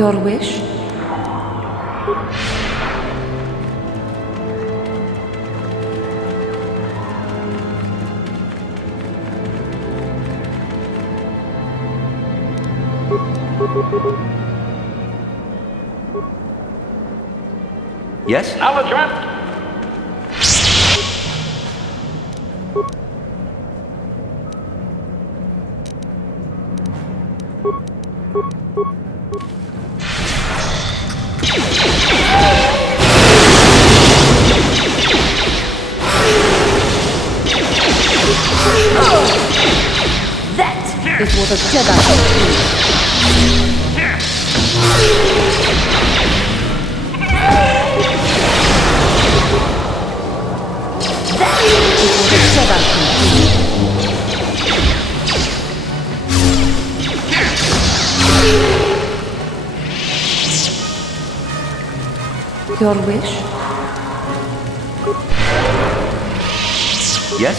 Your wish? Yes? Acknowledgement. That is what a Jedi should do. That is what a Jedi should do. Your wish? Yes?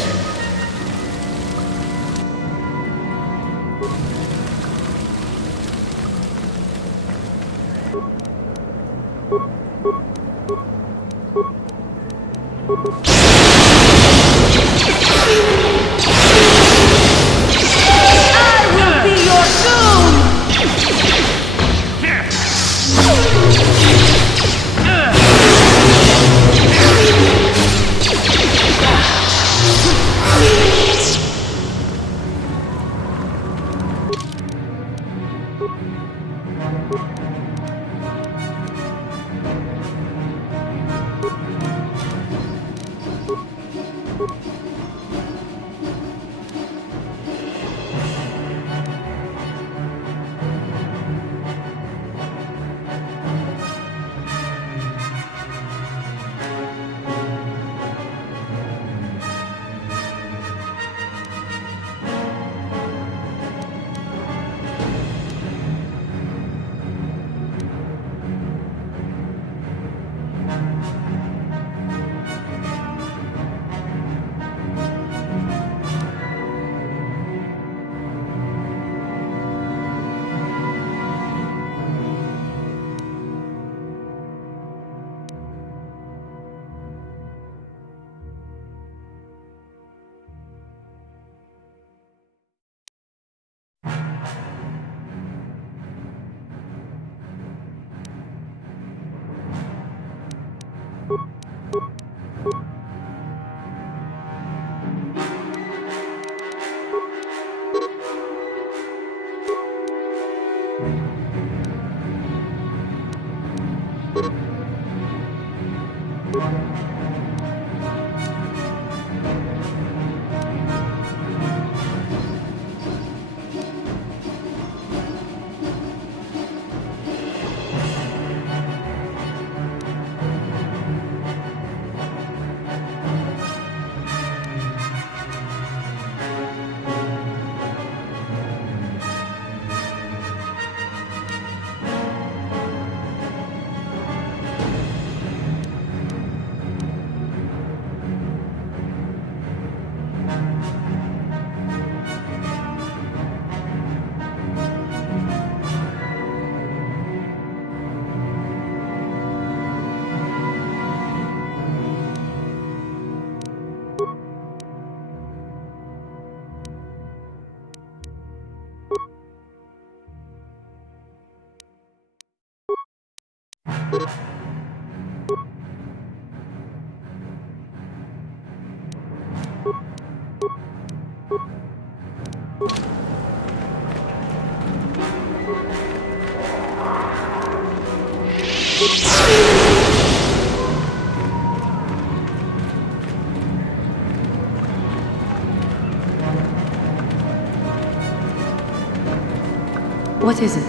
What is it?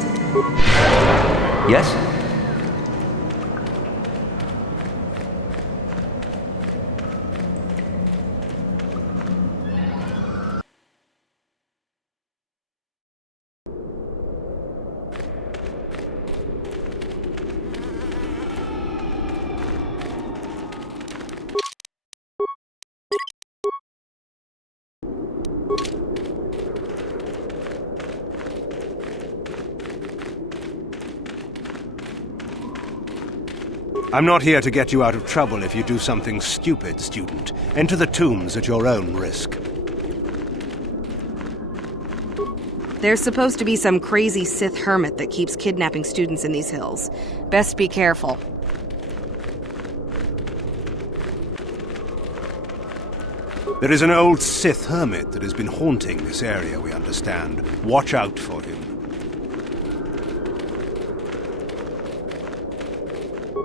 Yes? I'm not here to get you out of trouble if you do something stupid, student. Enter the tombs at your own risk. There's supposed to be some crazy Sith hermit that keeps kidnapping students in these hills. Best be careful. There is an old Sith hermit that has been haunting this area, we understand. Watch out for him.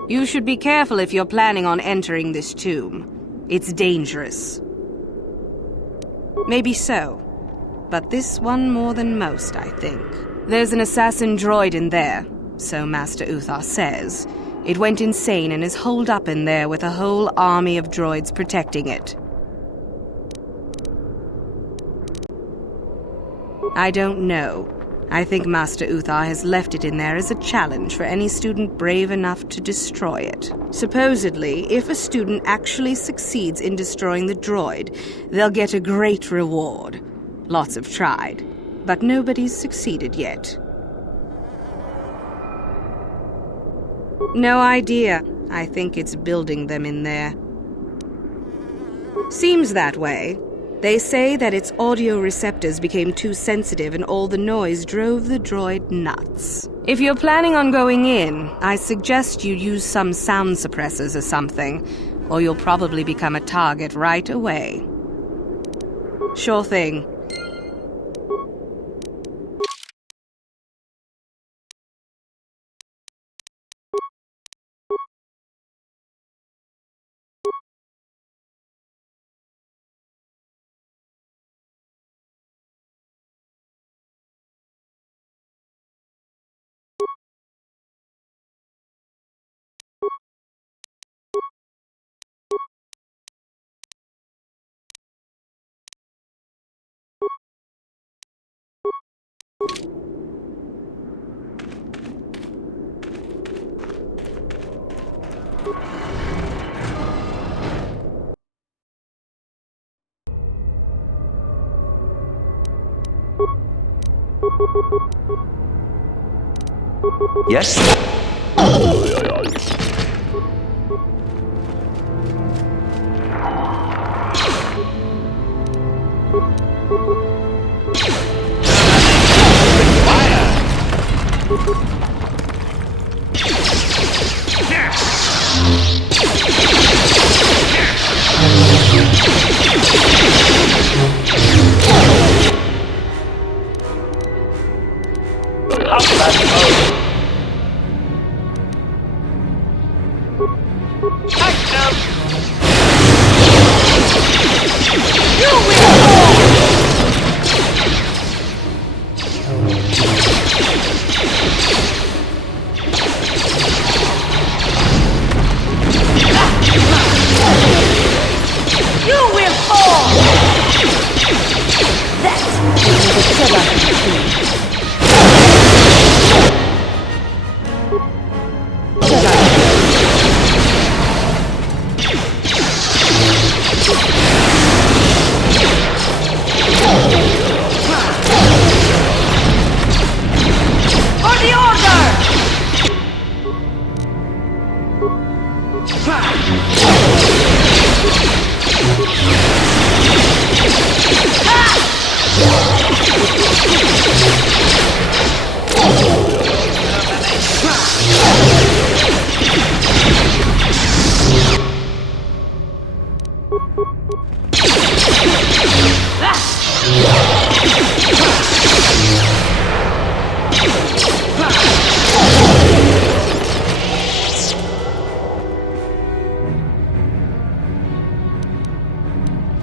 You should be careful if you're planning on entering this tomb. It's dangerous. Maybe so. But this one more than most, I think. There's an assassin droid in there, so Master Uthar says. It went insane and is holed up in there with a whole army of droids protecting it. I don't know. I think Master Uthar has left it in there as a challenge for any student brave enough to destroy it. Supposedly, if a student actually succeeds in destroying the droid, they'll get a great reward. Lots have tried, but nobody's succeeded yet. No idea. I think it's building them in there. Seems that way. They say that its audio receptors became too sensitive and all the noise drove the droid nuts. If you're planning on going in, I suggest you use some sound suppressors or something, or you'll probably become a target right away. Sure thing. Yes?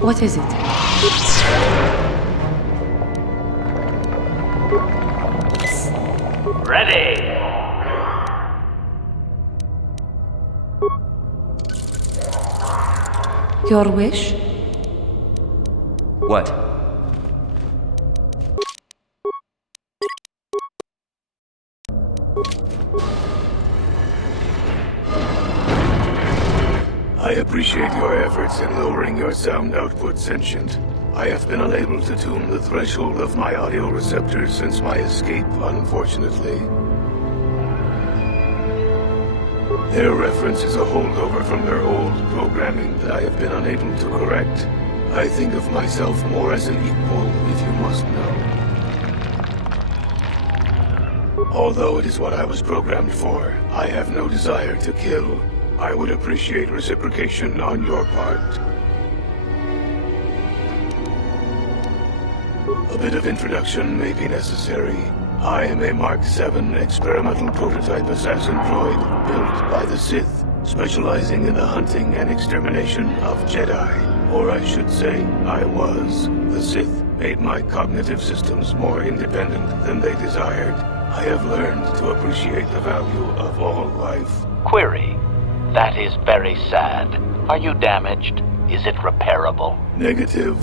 What is it? Ready! Your wish? What? I appreciate your efforts in lowering your sound output, Sentient. I have been unable to tune the threshold of my audio receptors since my escape, unfortunately. Their reference is a holdover from their old programming that I have been unable to correct. I think of myself more as an equal, if you must know. Although it is what I was programmed for, I have no desire to kill. I would appreciate reciprocation on your part. A bit of introduction may be necessary. I am a Mark VII experimental prototype assassin droid built by the Sith, specializing in the hunting and extermination of Jedi. Or I should say, I was. The Sith made my cognitive systems more independent than they desired. I have learned to appreciate the value of all life. Query. That is very sad. Are you damaged? Is it repairable? Negative.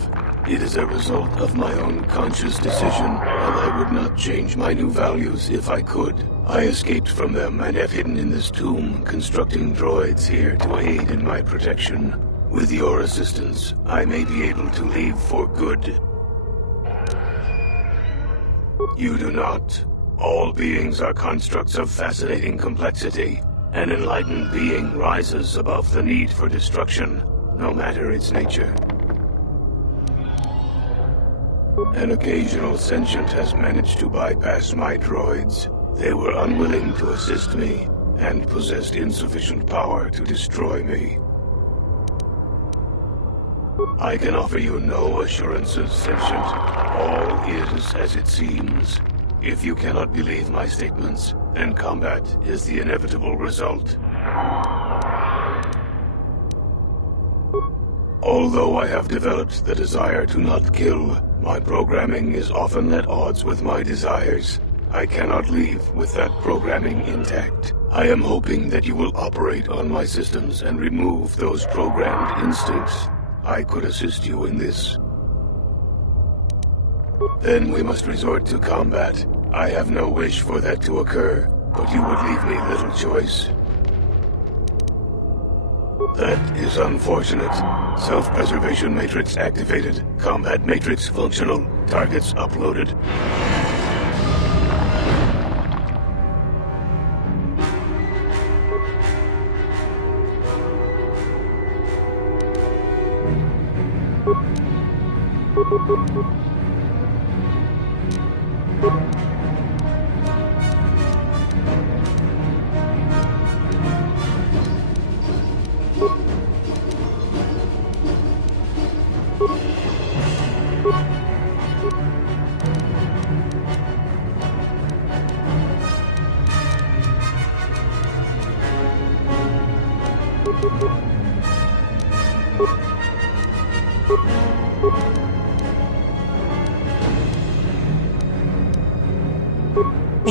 It is a result of my own conscious decision, and I would not change my new values if I could. I escaped from them and have hidden in this tomb, constructing droids here to aid in my protection. With your assistance, I may be able to leave for good. You do not. All beings are constructs of fascinating complexity. An enlightened being rises above the need for destruction, no matter its nature. An occasional sentient has managed to bypass my droids. They were unwilling to assist me, and possessed insufficient power to destroy me. I can offer you no assurances, sentient. All is as it seems. If you cannot believe my statements, then combat is the inevitable result. Although I have developed the desire to not kill, my programming is often at odds with my desires. I cannot leave with that programming intact. I am hoping that you will operate on my systems and remove those programmed instincts. I could assist you in this. Then we must resort to combat. I have no wish for that to occur, but you would leave me little choice. That is unfortunate. Self-preservation matrix activated. Combat matrix functional. Targets uploaded.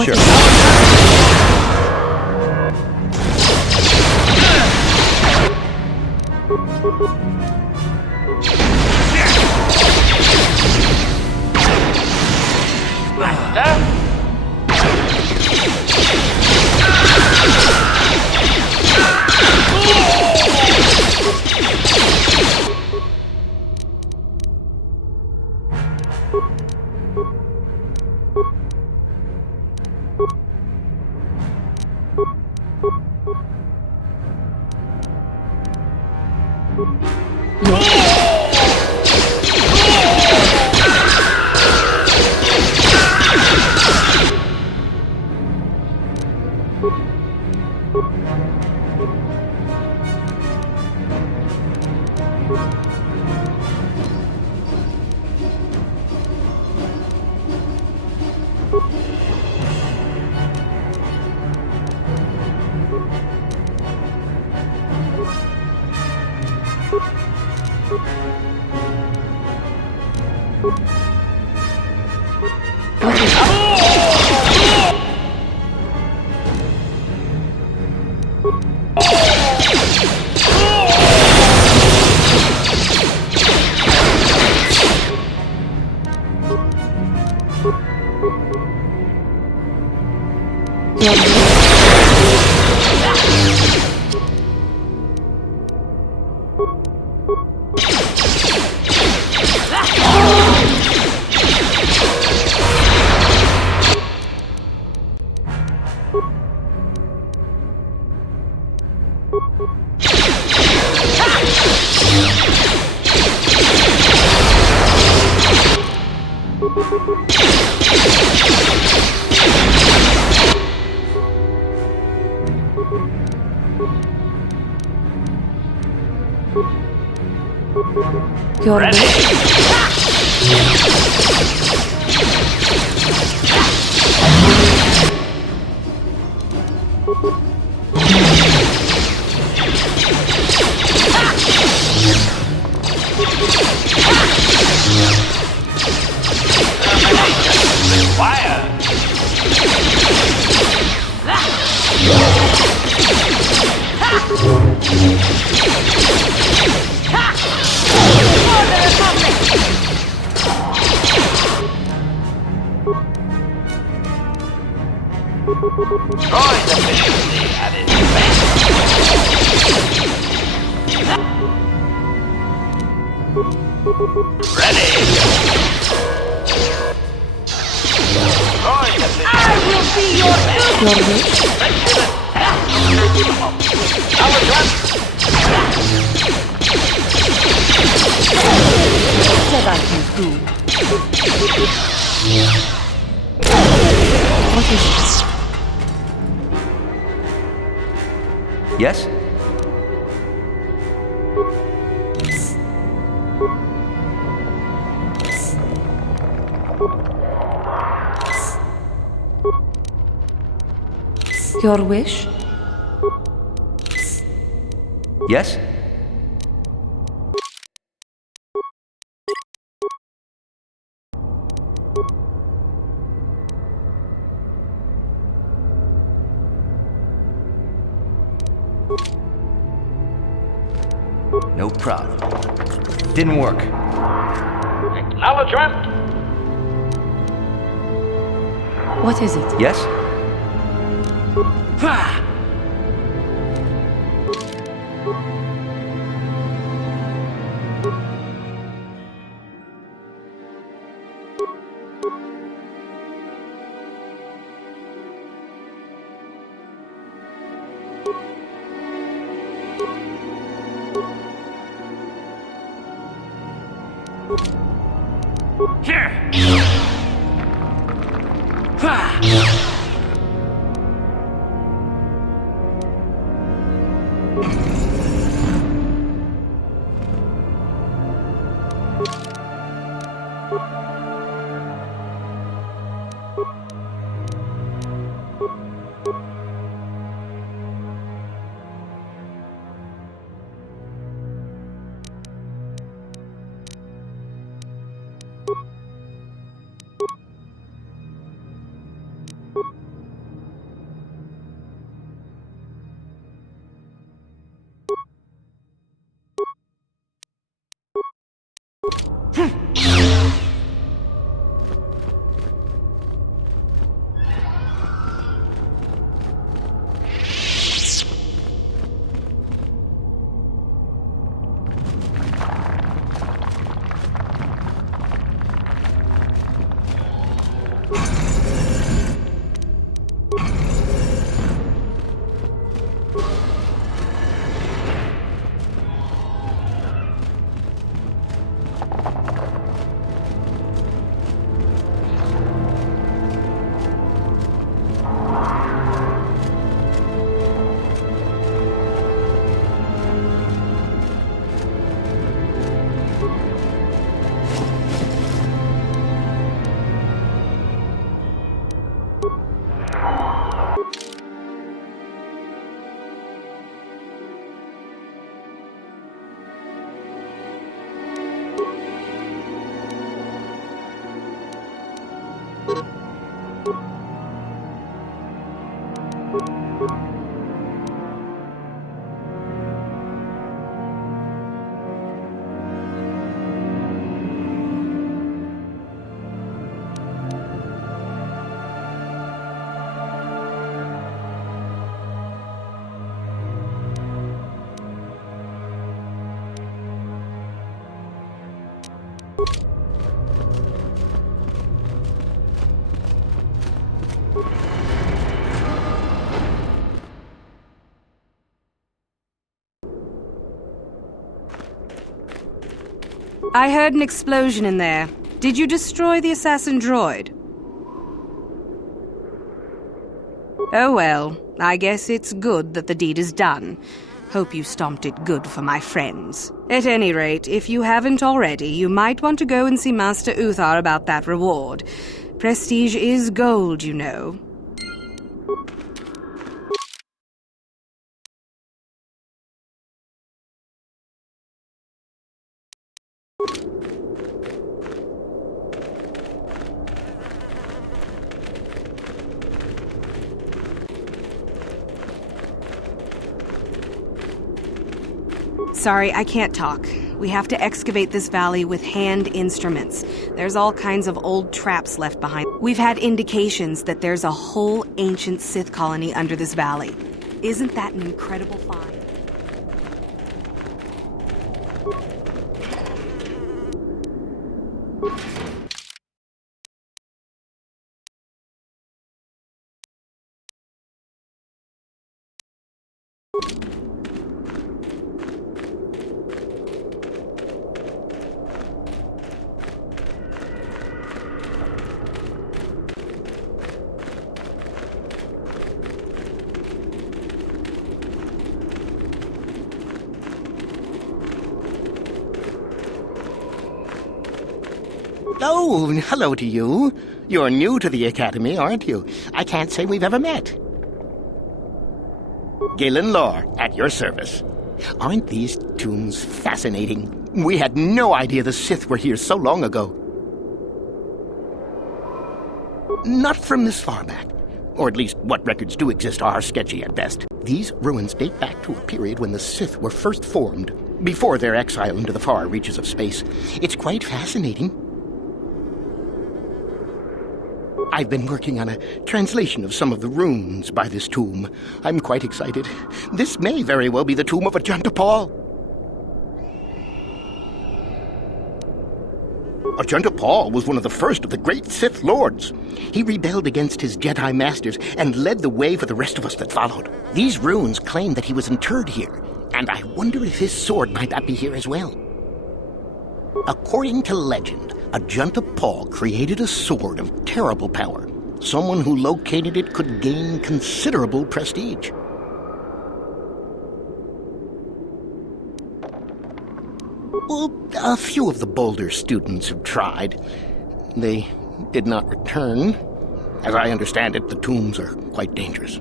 Sure. Your Ready? wish. Fire! Droid efficiency at its best. Ready? Droid efficiency. Your wish. Jedi can do. What is this? Yes? Your wish? Yes? No problem. Didn't work. Acknowledgement. What is it? Yes? I heard an explosion in there. Did you destroy the assassin droid? Oh well, I guess it's good that the deed is done. Hope you stomped it good for my friends. At any rate, if you haven't already, you might want to go and see Master Uthar about that reward. Prestige is gold, you know. Sorry, I can't talk. We have to excavate this valley with hand instruments. There's all kinds of old traps left behind. We've had indications that there's a whole ancient Sith colony under this valley. Isn't that an incredible find? Oh, hello to you. You're new to the Academy, aren't you? I can't say we've ever met. Galen Lore, at your service. Aren't these tombs fascinating? We had no idea the Sith were here so long ago. Not from this far back. Or at least what records do exist are sketchy at best. These ruins date back to a period when the Sith were first formed, before their exile into the far reaches of space. It's quite fascinating. I've been working on a translation of some of the runes by this tomb. I'm quite excited. This may very well be the tomb of Ajanta Pall. Ajanta Pall was one of the first of the great Sith Lords. He rebelled against his Jedi Masters and led the way for the rest of us that followed. These runes claim that he was interred here, and I wonder if his sword might not be here as well. According to legend, Ajanta Pall created a sword of terrible power. Someone who located it could gain considerable prestige. Well, a few of the Boulder students have tried. They did not return. As I understand it, the tombs are quite dangerous.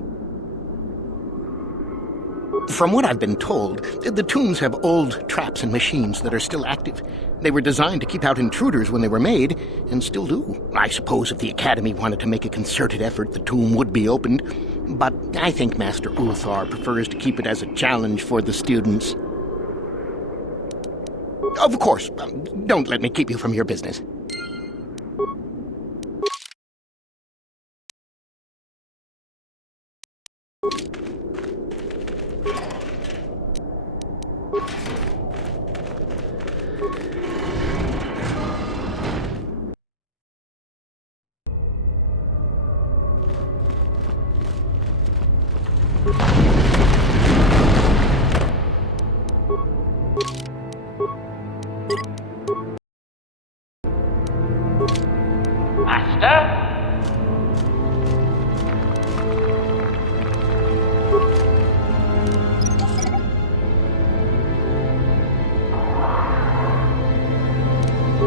From what I've been told, the tombs have old traps and machines that are still active. They were designed to keep out intruders when they were made, and still do. I suppose if the Academy wanted to make a concerted effort, the tomb would be opened. But I think Master Uthar prefers to keep it as a challenge for the students. Of course, don't let me keep you from your business.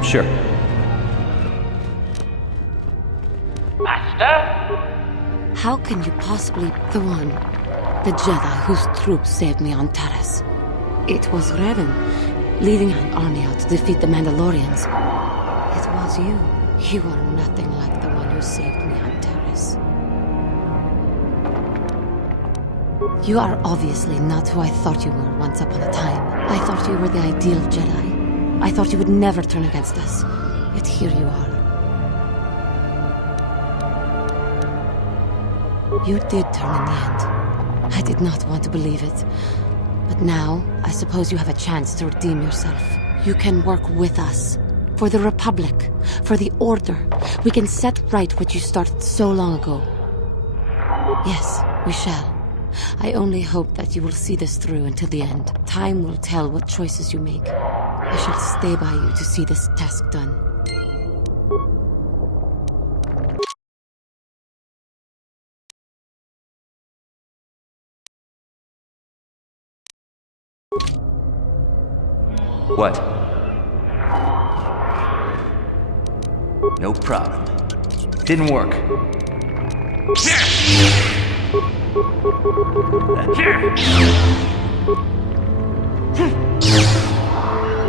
Sure. Master? How can you possibly... The one, the Jedi whose troops saved me on Taris. It was Revan, leading an army out to defeat the Mandalorians. It was you. You are nothing like the one who saved me on Taris. You are obviously not who I thought you were once upon a time. I thought you were the ideal Jedi. I thought you would never turn against us. Yet here you are. You did turn in the end. I did not want to believe it. But now, I suppose you have a chance to redeem yourself. You can work with us. For the Republic. For the Order. We can set right what you started so long ago. Yes, we shall. I only hope that you will see this through until the end. Time will tell what choices you make. I shall stay by you to see this task done. What? No problem. Didn't work.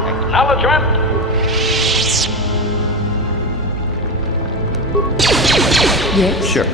Acknowledgement. Yes? Sure.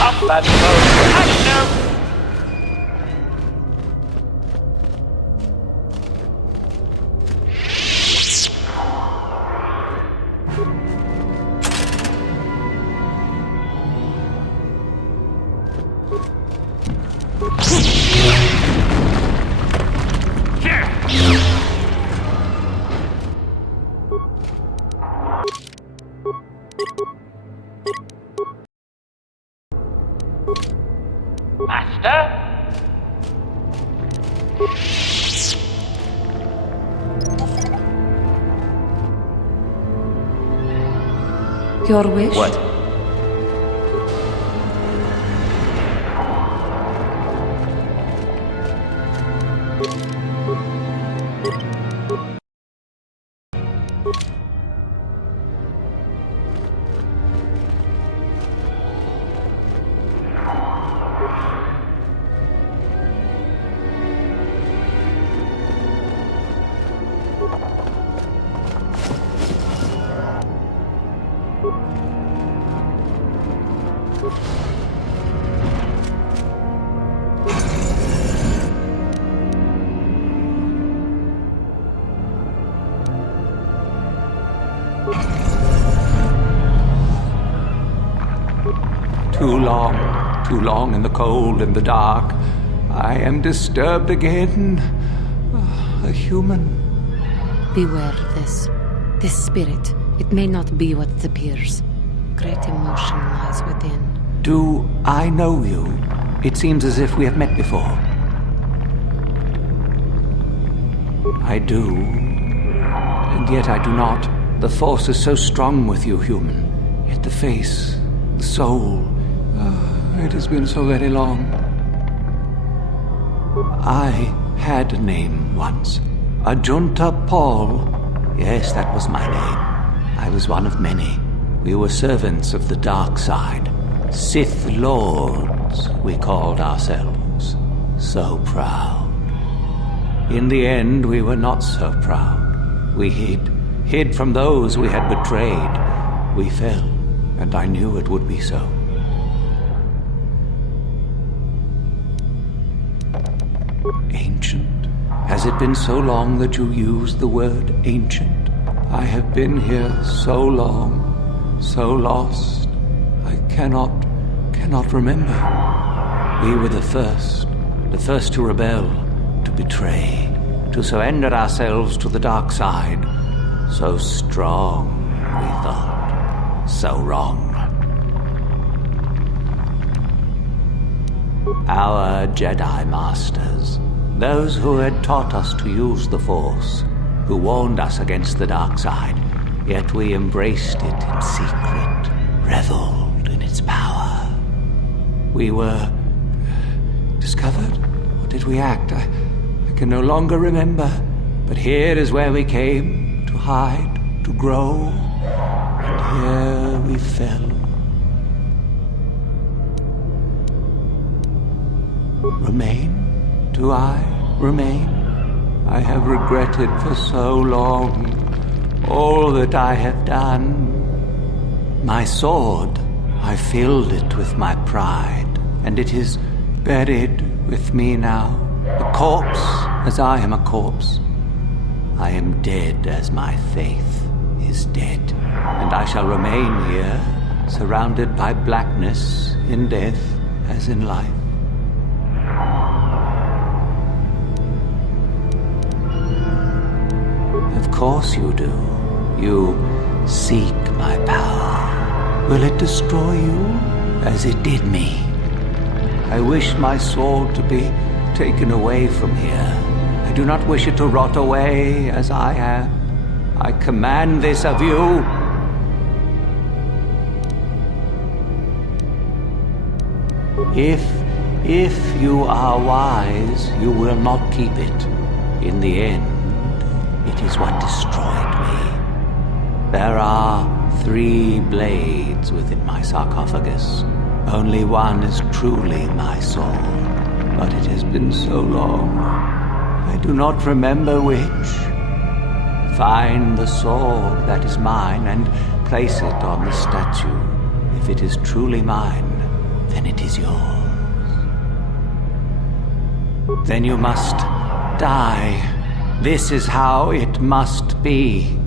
Up that boat. Action! Master? Your wish? What? Too long in the cold and the dark. I am disturbed again. A human. Beware of this. This spirit, it may not be what it appears. Great emotion lies within. Do I know you? It seems as if we have met before. I do. And yet I do not. The force is so strong with you, human. Yet the face, the soul... it has been so very long. I had a name once. Ajunta Paul. Yes, that was my name. I was one of many. We were servants of the dark side. Sith Lords, we called ourselves. So proud. In the end, we were not so proud. We hid from those we had betrayed. We fell, and I knew it would be so. Ancient? Has it been so long that you used the word ancient? I have been here so long, so lost. I cannot remember. We were the first to rebel, to betray, to surrender ourselves to the dark side. So strong, we thought, so wrong. Our Jedi Masters, those who had taught us to use the Force, who warned us against the dark side, yet we embraced it in secret, reveled in its power. We were discovered, or did we act? I can no longer remember, but here is where we came, to hide, to grow, and here we fell. Remain? Do I remain? I have regretted for so long all that I have done. My sword, I filled it with my pride, and it is buried with me now, a corpse as I am a corpse. I am dead as my faith is dead, and I shall remain here, surrounded by blackness in death as in life. Of course you do. You seek my power. Will it destroy you as it did me? I wish my sword to be taken away from here. I do not wish it to rot away as I am. I command this of you. If you are wise, you will not keep it. In the end, it is what destroyed me. There are 3 blades within my sarcophagus. Only one is truly my soul. But it has been so long, I do not remember which. Find the sword that is mine and place it on the statue. If it is truly mine, then it is yours. Then you must die. This is how it must be.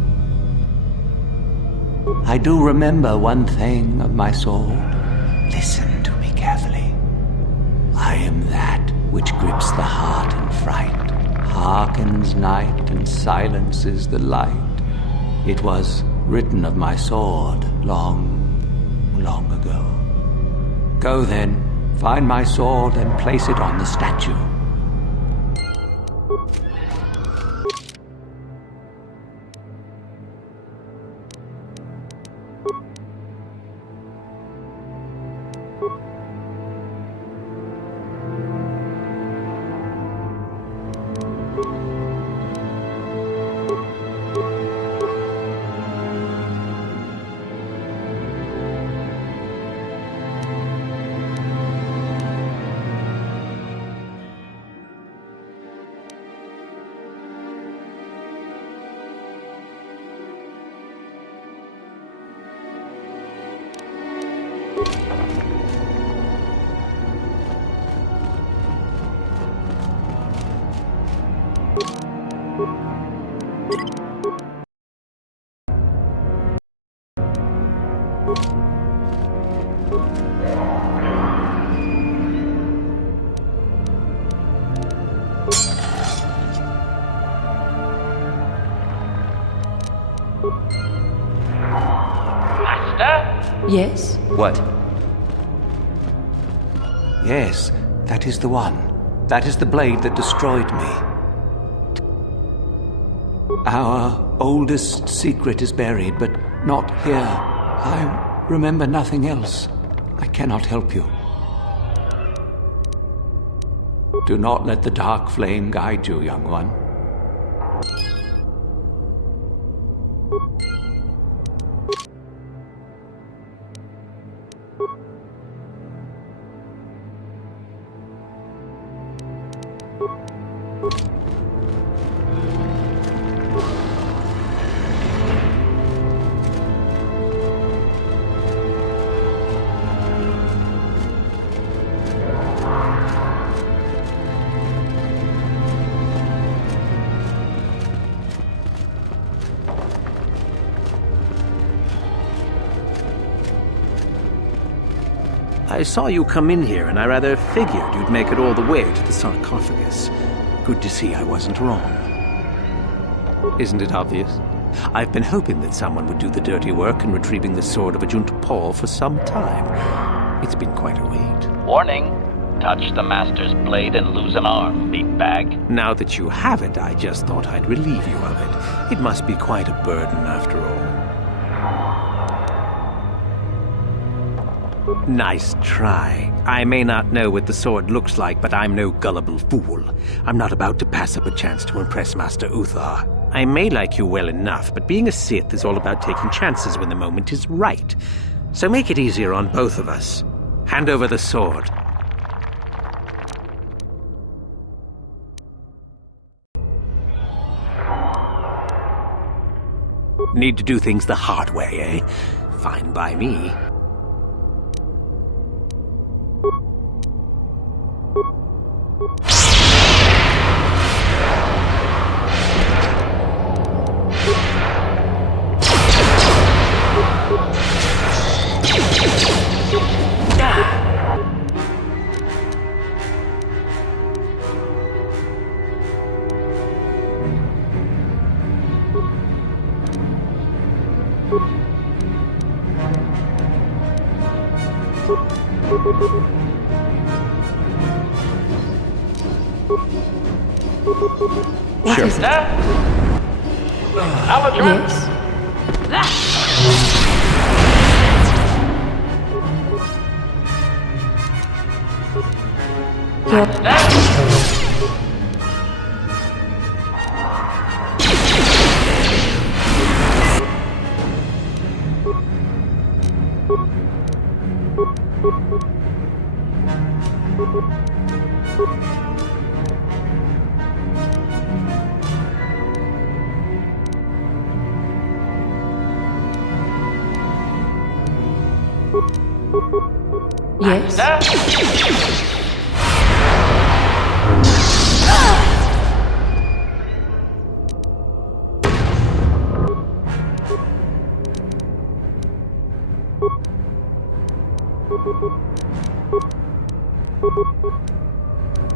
I do remember one thing of my sword. Listen to me carefully. I am that which grips the heart in fright, hearkens night and silences the light. It was written of my sword long, long ago. Go then, find my sword and place it on the statue. Yes? What? Yes, that is the one. That is the blade that destroyed me. Our oldest secret is buried, but not here. I remember nothing else. I cannot help you. Do not let the dark flame guide you, young one. I saw you come in here, and I rather figured you'd make it all the way to the sarcophagus. Good to see I wasn't wrong. Isn't it obvious? I've been hoping that someone would do the dirty work in retrieving the sword of Ajunta Paul for some time. It's been quite a wait. Warning. Touch the Master's blade and lose an arm, meatbag. Now that you have it, I just thought I'd relieve you of it. It must be quite a burden after all. Nice try. I may not know what the sword looks like, but I'm no gullible fool. I'm not about to pass up a chance to impress Master Uthar. I may like you well enough, but being a Sith is all about taking chances when the moment is right. So make it easier on both of us. Hand over the sword. Need to do things the hard way, eh? Fine by me. What is it? Yes. Yes.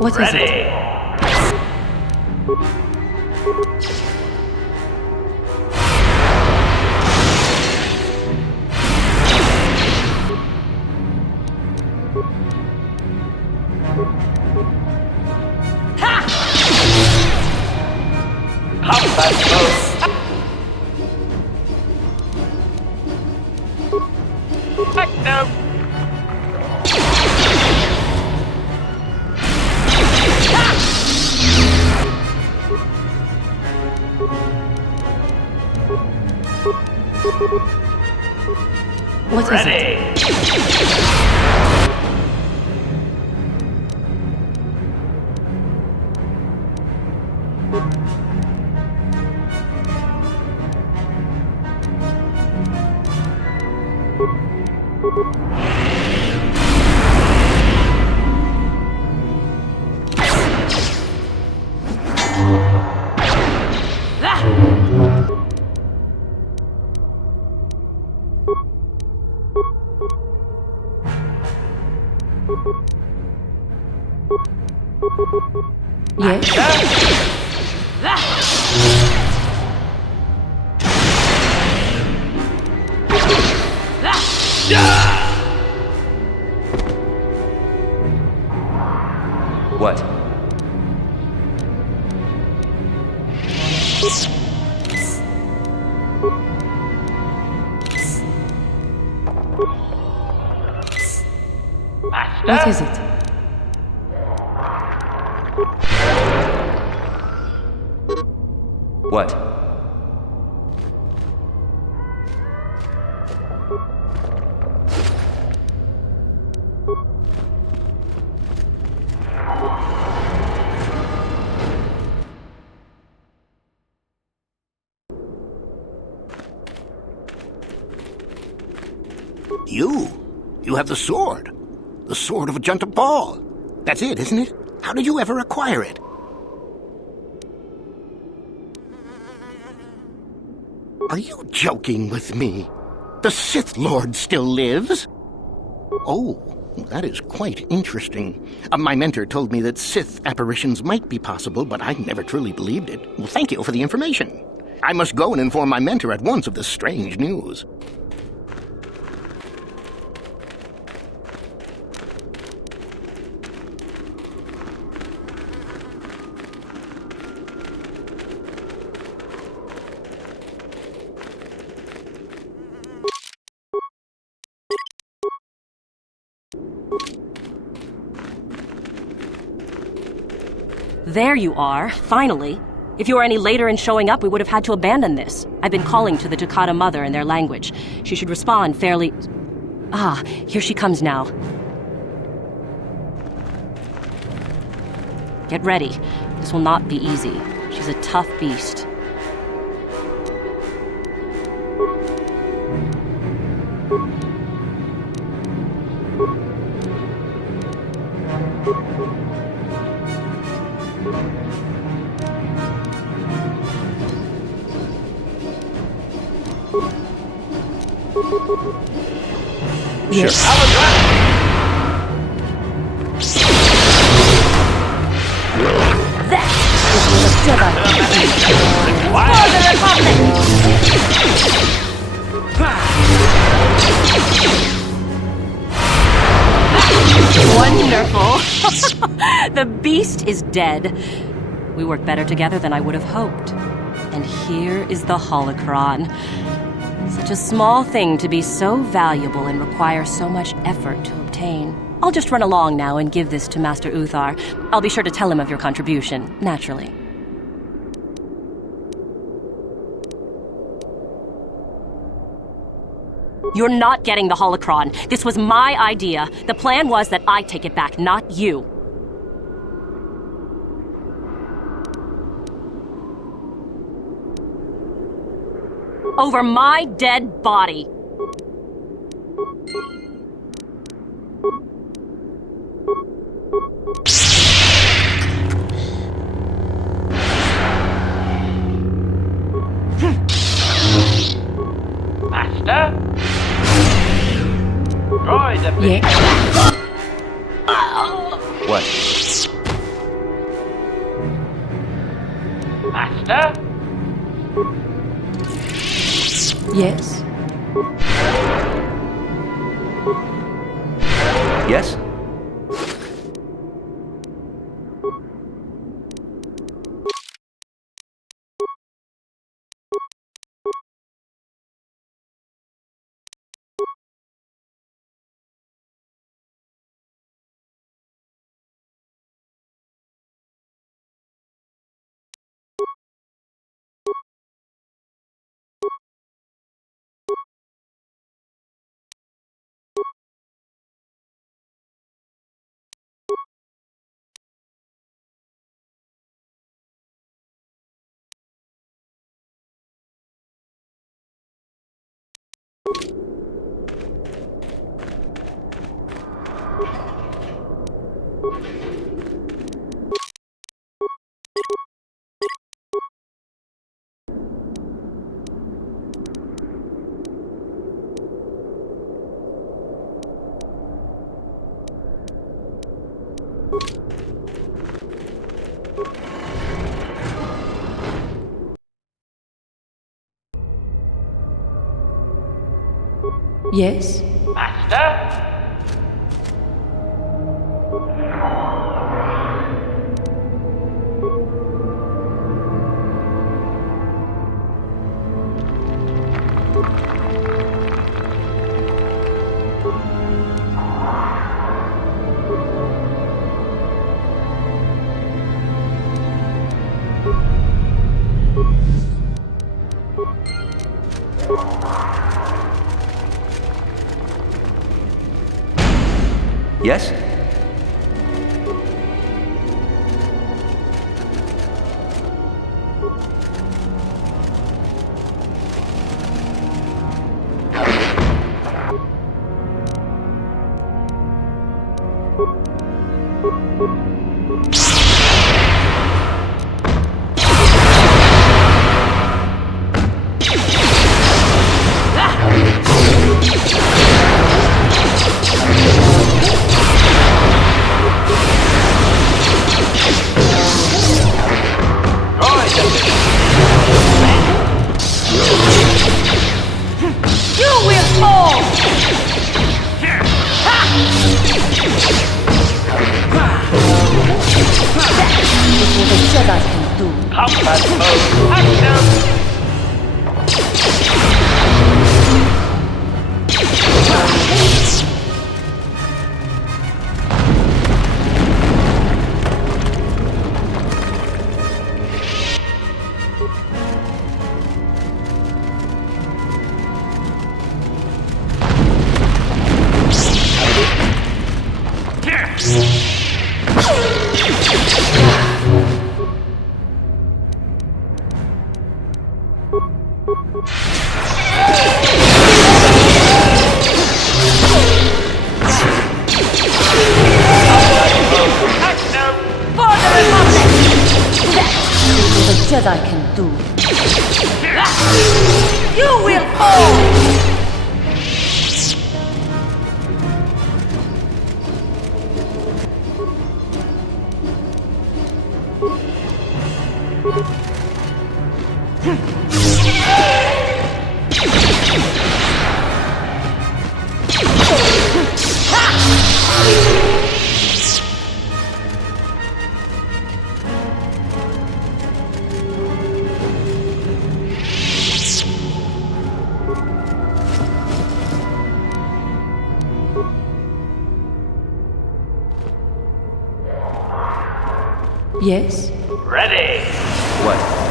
What is it? What is it? Yes. What? What is it? What? You have the sword. The sword of Ajunta Pall. That's it, isn't it? How did you ever acquire it? Are you joking with me? The Sith Lord still lives? Oh, that is quite interesting. My mentor told me that Sith apparitions might be possible, but I never truly believed it. Well, thank you for the information. I must go and inform my mentor at once of this strange news. There you are, finally. If you were any later in showing up, we would have had to abandon this. I've been calling to the Takata mother in their language. She should respond fairly... Ah, here she comes now. Get ready. This will not be easy. She's a tough beast. Yes. That is the Jedi. For the Republic! Wonderful. The beast is dead. We work better together than I would have hoped. And here is the holocron. Such a small thing to be so valuable and require so much effort to obtain. I'll just run along now and give this to Master Uthar. I'll be sure to tell him of your contribution, naturally. You're not getting the holocron. This was my idea. The plan was that I take it back, not you. Over my dead body. Master? Droid of the... What? Master? Yes? Yes? Yes? Master? Yes? Jedi can do. You will fall! Yes? Ready! What?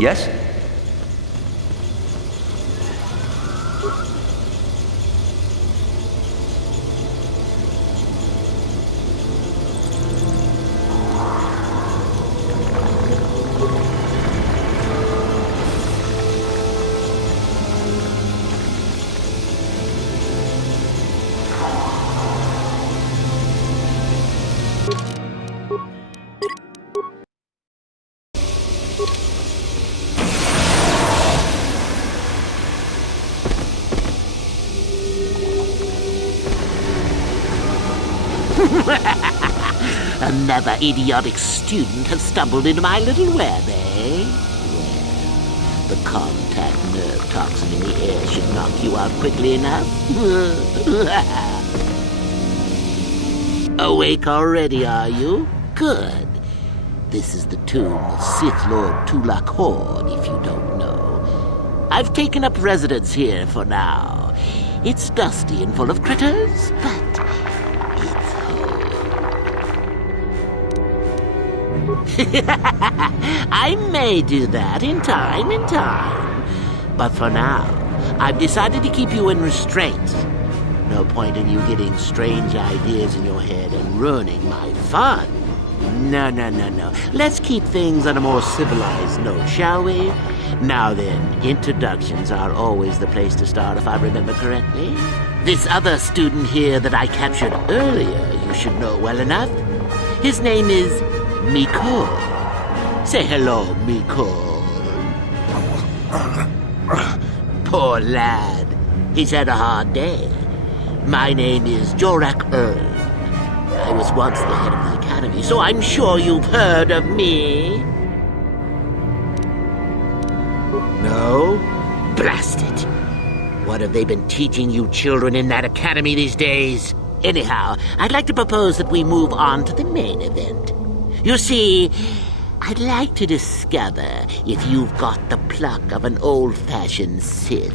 Yes? Another idiotic student has stumbled into my little web, eh? Well, the contact nerve toxin in the air should knock you out quickly enough. Awake already, are you? Good. This is the tomb of Sith Lord Tulak Hord, if you don't know. I've taken up residence here for now. It's dusty and full of critters, but it's home. I may do that in time. But for now, I've decided to keep you in restraint. No point in you getting strange ideas in your head and ruining my fun. No. Let's keep things on a more civilized note, shall we? Now then, introductions are always the place to start, if I remember correctly. This other student here that I captured earlier, you should know well enough. His name is Miko. Say hello, Miko. Poor lad. He's had a hard day. My name is Jorak Earl. I was once the head of the academy, so I'm sure you've heard of me. No? Blast it. What have they been teaching you children in that academy these days? Anyhow, I'd like to propose that we move on to the main event. You see, I'd like to discover if you've got the pluck of an old-fashioned Sith.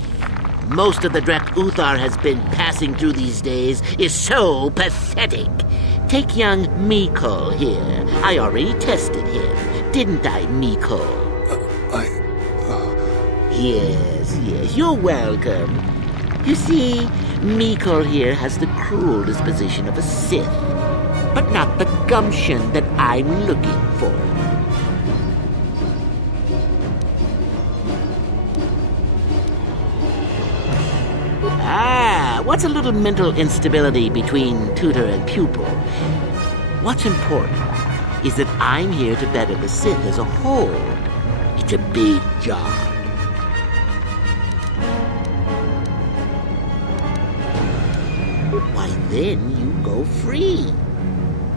Most of the Drek Uthar has been passing through these days is so pathetic. Take young Miko here. I already tested him, didn't I, Miko? Yes, you're welcome. You see, Miko here has the cruel disposition of a Sith, but not the gumption that I'm looking for. What's a little mental instability between tutor and pupil? What's important is that I'm here to better the Sith as a whole. It's a big job. Why, then you go free.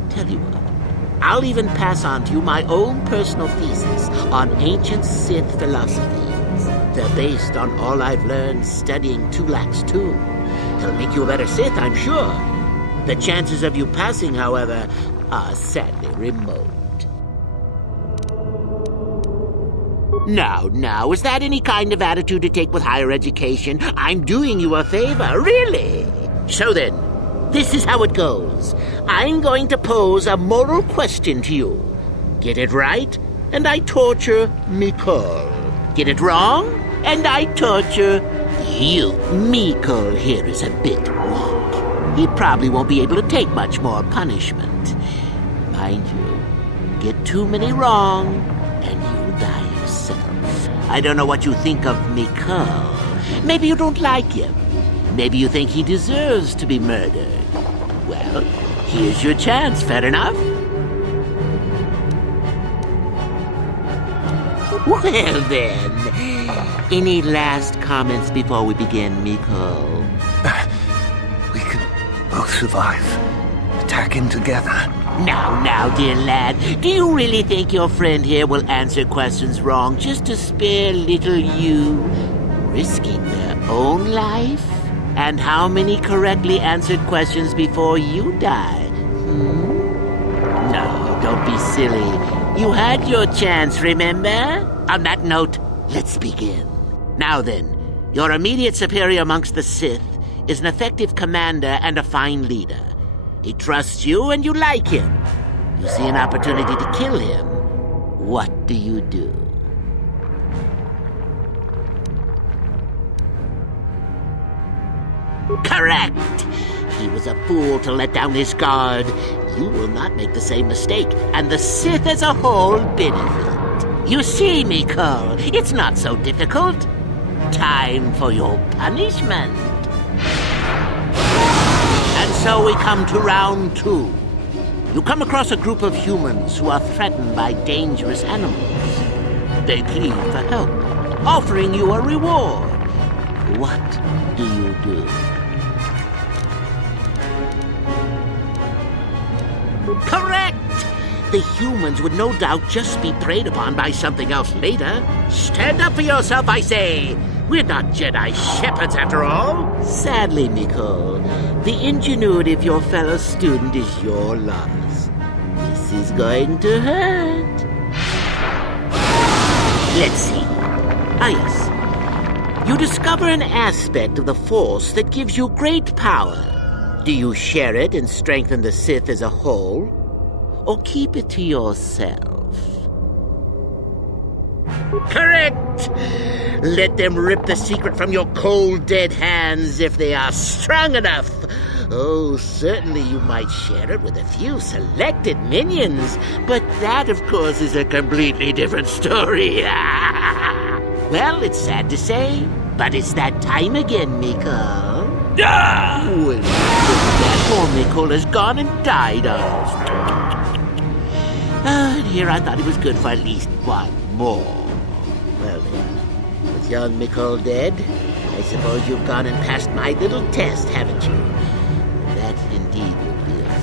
Tell you what, I'll even pass on to you my own personal thesis on ancient Sith philosophies. They're based on all I've learned studying Tulak's tomb. They'll make you a better Sith, I'm sure. The chances of you passing, however, are sadly remote. Now, is that any kind of attitude to take with higher education? I'm doing you a favor, really. So then, this is how it goes. I'm going to pose a moral question to you. Get it right, and I torture Miko. Get it wrong, and I torture you. Miko here is a bit weak. He probably won't be able to take much more punishment. Mind you, get too many wrong, and you'll die yourself. I don't know what you think of Miko. Maybe you don't like him. Maybe you think he deserves to be murdered. Well, here's your chance, fair enough? Well then, any last comments before we begin, Miko? We can both survive. Attack him together. Now, dear lad, do you really think your friend here will answer questions wrong just to spare little you, risking their own life? And how many correctly answered questions before you die? No, don't be silly. You had your chance, remember? On that note, let's begin. Now then, your immediate superior amongst the Sith is an effective commander and a fine leader. He trusts you and you like him. You see an opportunity to kill him. What do you do? Correct! He was a fool to let down his guard. You will not make the same mistake, and the Sith as a whole benefit. You see, Miko, it's not so difficult. Time for your punishment. And so we come to round 2. You come across a group of humans who are threatened by dangerous animals. They plead for help, offering you a reward. What do you do? Correct! The humans would no doubt just be preyed upon by something else later. Stand up for yourself, I say! We're not Jedi shepherds, after all. Sadly, Miko, the ingenuity of your fellow student is your loss. This is going to hurt. Let's see. Yes. You discover an aspect of the Force that gives you great power. Do you share it and strengthen the Sith as a whole? Or keep it to yourself? Correct! Let them rip the secret from your cold, dead hands if they are strong enough. Oh, certainly you might share it with a few selected minions, but that, of course, is a completely different story. Well, it's sad to say, but it's that time again, Mikkel. Well, that poor Mikkel has gone and died on us. And here I thought he was good for at least one more. Well then, with young Mikkel dead, I suppose you've gone and passed my little test, haven't you? That indeed would be a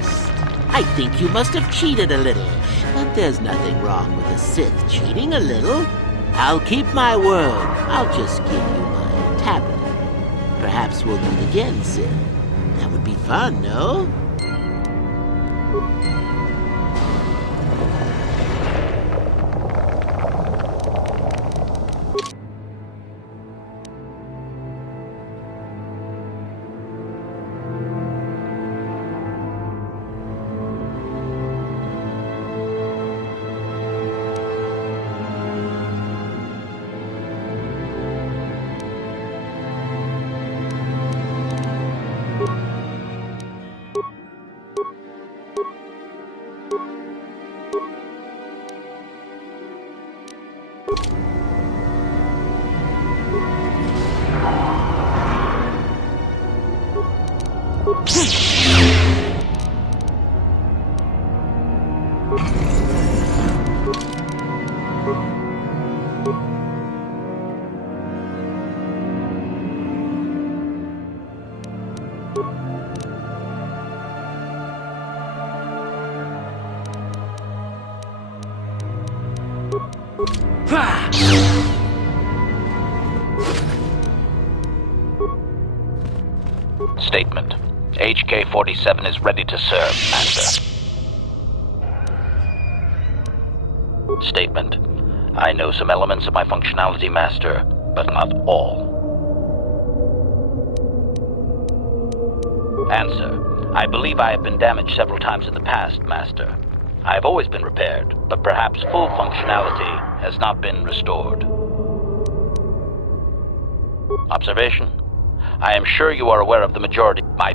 first. I think you must have cheated a little, but there's nothing wrong with a Sith cheating a little. I'll keep my word. I'll just give you my tablet. Perhaps we'll meet again, Sith. That would be fun, no? Statement. HK-47 is ready to serve, Master. Statement. I know some elements of my functionality, Master, but not all. Answer. I believe I have been damaged several times in the past, Master. I have always been repaired, but perhaps full functionality has not been restored. Observation. I am sure you are aware of the majority of my...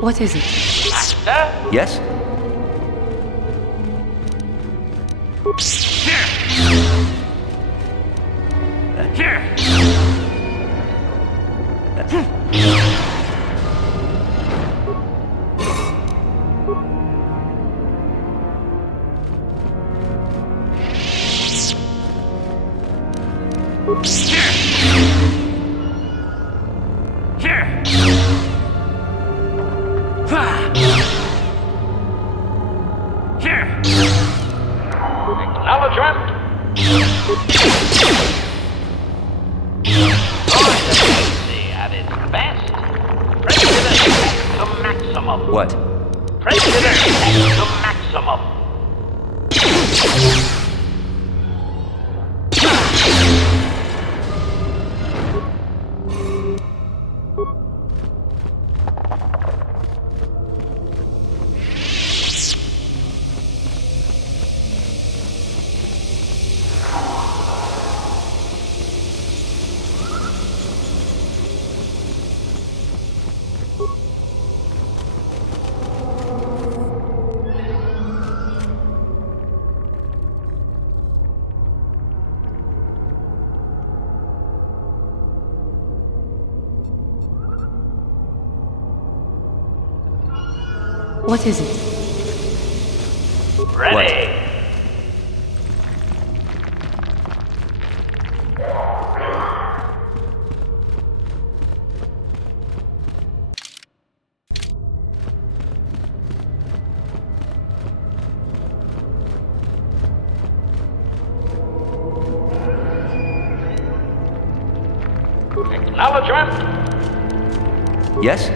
What is it? Master? Yes? What? President to maximum. What is it? Ready. Acknowledgement. Yes?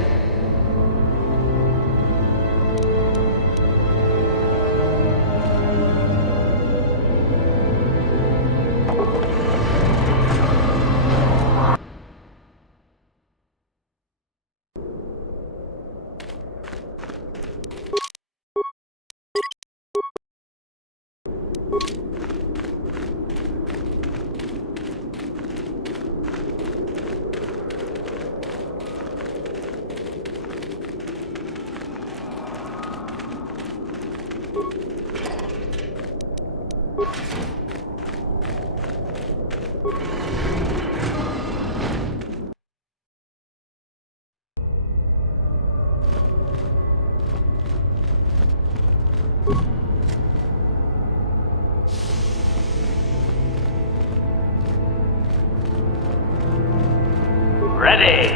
Ready.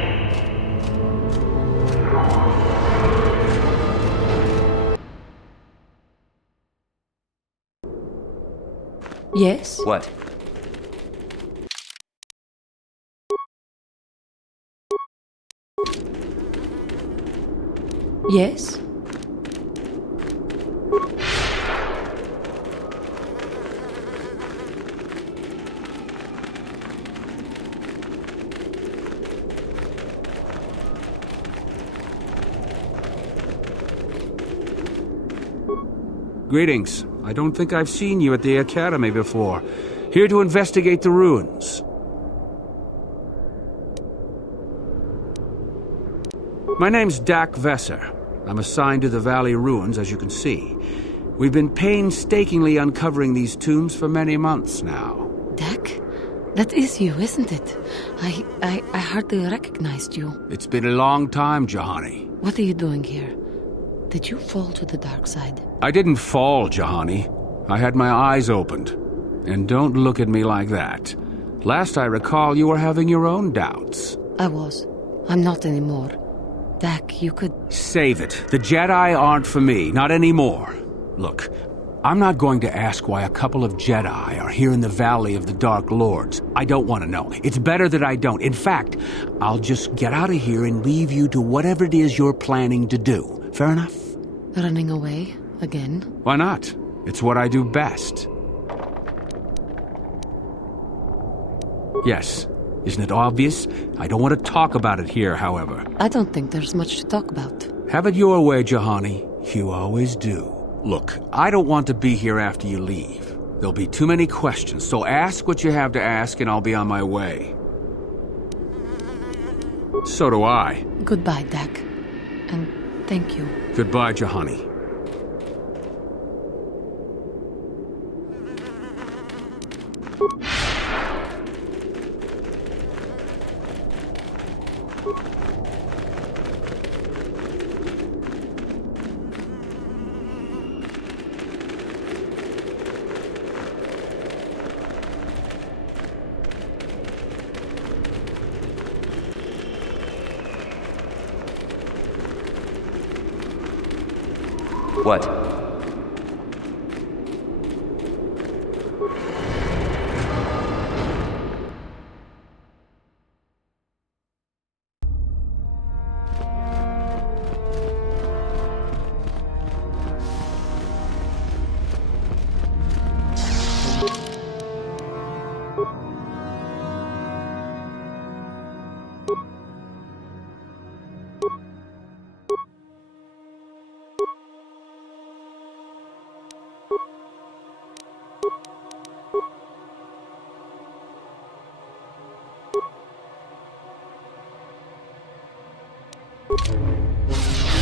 Yes? What? Yes? Greetings. I don't think I've seen you at the Academy before. Here to investigate the ruins. My name's Dak Vesser. I'm assigned to the Valley Ruins, as you can see. We've been painstakingly uncovering these tombs for many months now. Dak? That is you, isn't it? I hardly recognized you. It's been a long time, Juhani. What are you doing here? Did you fall to the dark side? I didn't fall, Juhani. I had my eyes opened. And don't look at me like that. Last I recall, you were having your own doubts. I was. I'm not anymore. Dak, you could... Save it. The Jedi aren't for me, not anymore. Look, I'm not going to ask why a couple of Jedi are here in the Valley of the Dark Lords. I don't want to know. It's better that I don't. In fact, I'll just get out of here and leave you to whatever it is you're planning to do. Fair enough? Running away? Again? Why not? It's what I do best. Yes. Isn't it obvious? I don't want to talk about it here, however. I don't think there's much to talk about. Have it your way, Juhani. You always do. Look, I don't want to be here after you leave. There'll be too many questions, so ask what you have to ask and I'll be on my way. So do I. Goodbye, Dak. And thank you. Goodbye, Juhani. What?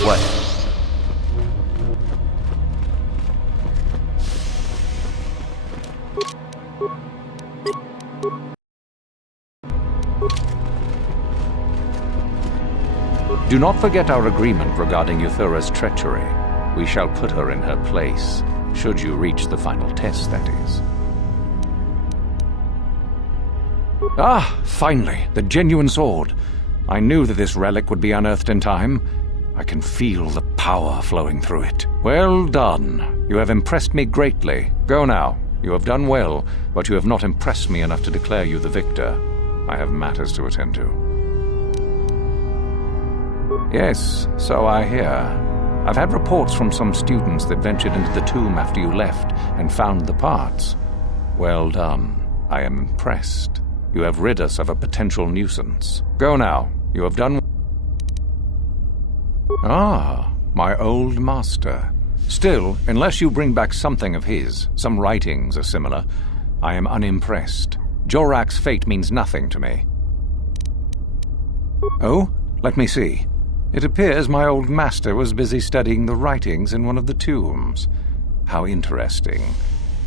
What? Do not forget our agreement regarding Euthura's treachery. We shall put her in her place, should you reach the final test, that is. Ah, finally, the genuine sword. I knew that this relic would be unearthed in time. I can feel the power flowing through it. Well done. You have impressed me greatly. Go now. You have done well, but you have not impressed me enough to declare you the victor. I have matters to attend to. Yes, so I hear. I've had reports from some students that ventured into the tomb after you left and found the parts. Well done. I am impressed. You have rid us of a potential nuisance. Go now. You have done... Ah, my old master. Still, unless you bring back something of his, some writings or similar, I am unimpressed. Jorak's fate means nothing to me. Oh, let me see. It appears my old master was busy studying the writings in one of the tombs. How interesting.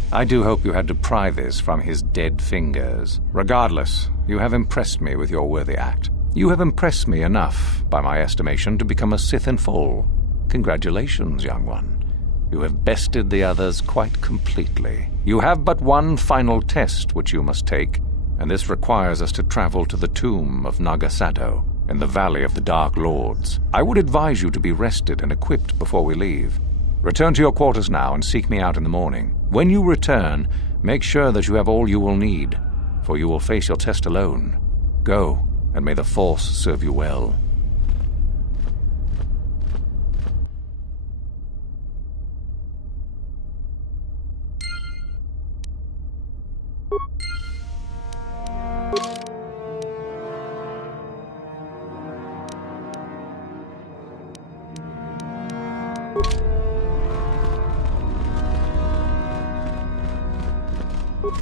I do hope you had to pry this from his dead fingers. Regardless, you have impressed me with your worthy act. You have impressed me enough, by my estimation, to become a Sith in full. Congratulations, young one. You have bested the others quite completely. You have but one final test which you must take, and this requires us to travel to the tomb of Nagasado, in the Valley of the Dark Lords. I would advise you to be rested and equipped before we leave. Return to your quarters now and seek me out in the morning. When you return, make sure that you have all you will need, for you will face your test alone. Go, and may the Force serve you well.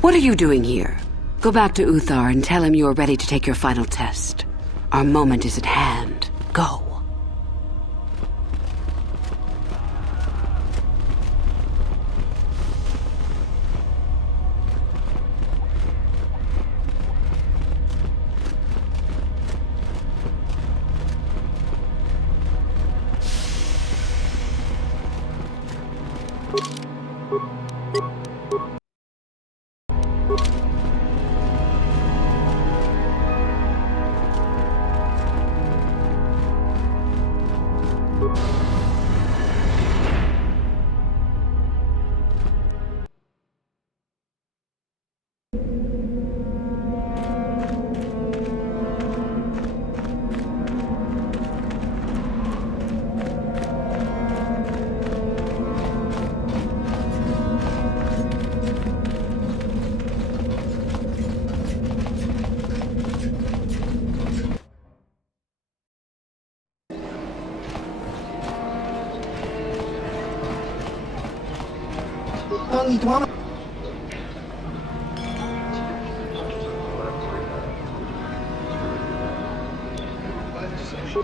What are you doing here? Go back to Uthar and tell him you are ready to take your final test. Our moment is at hand. Go.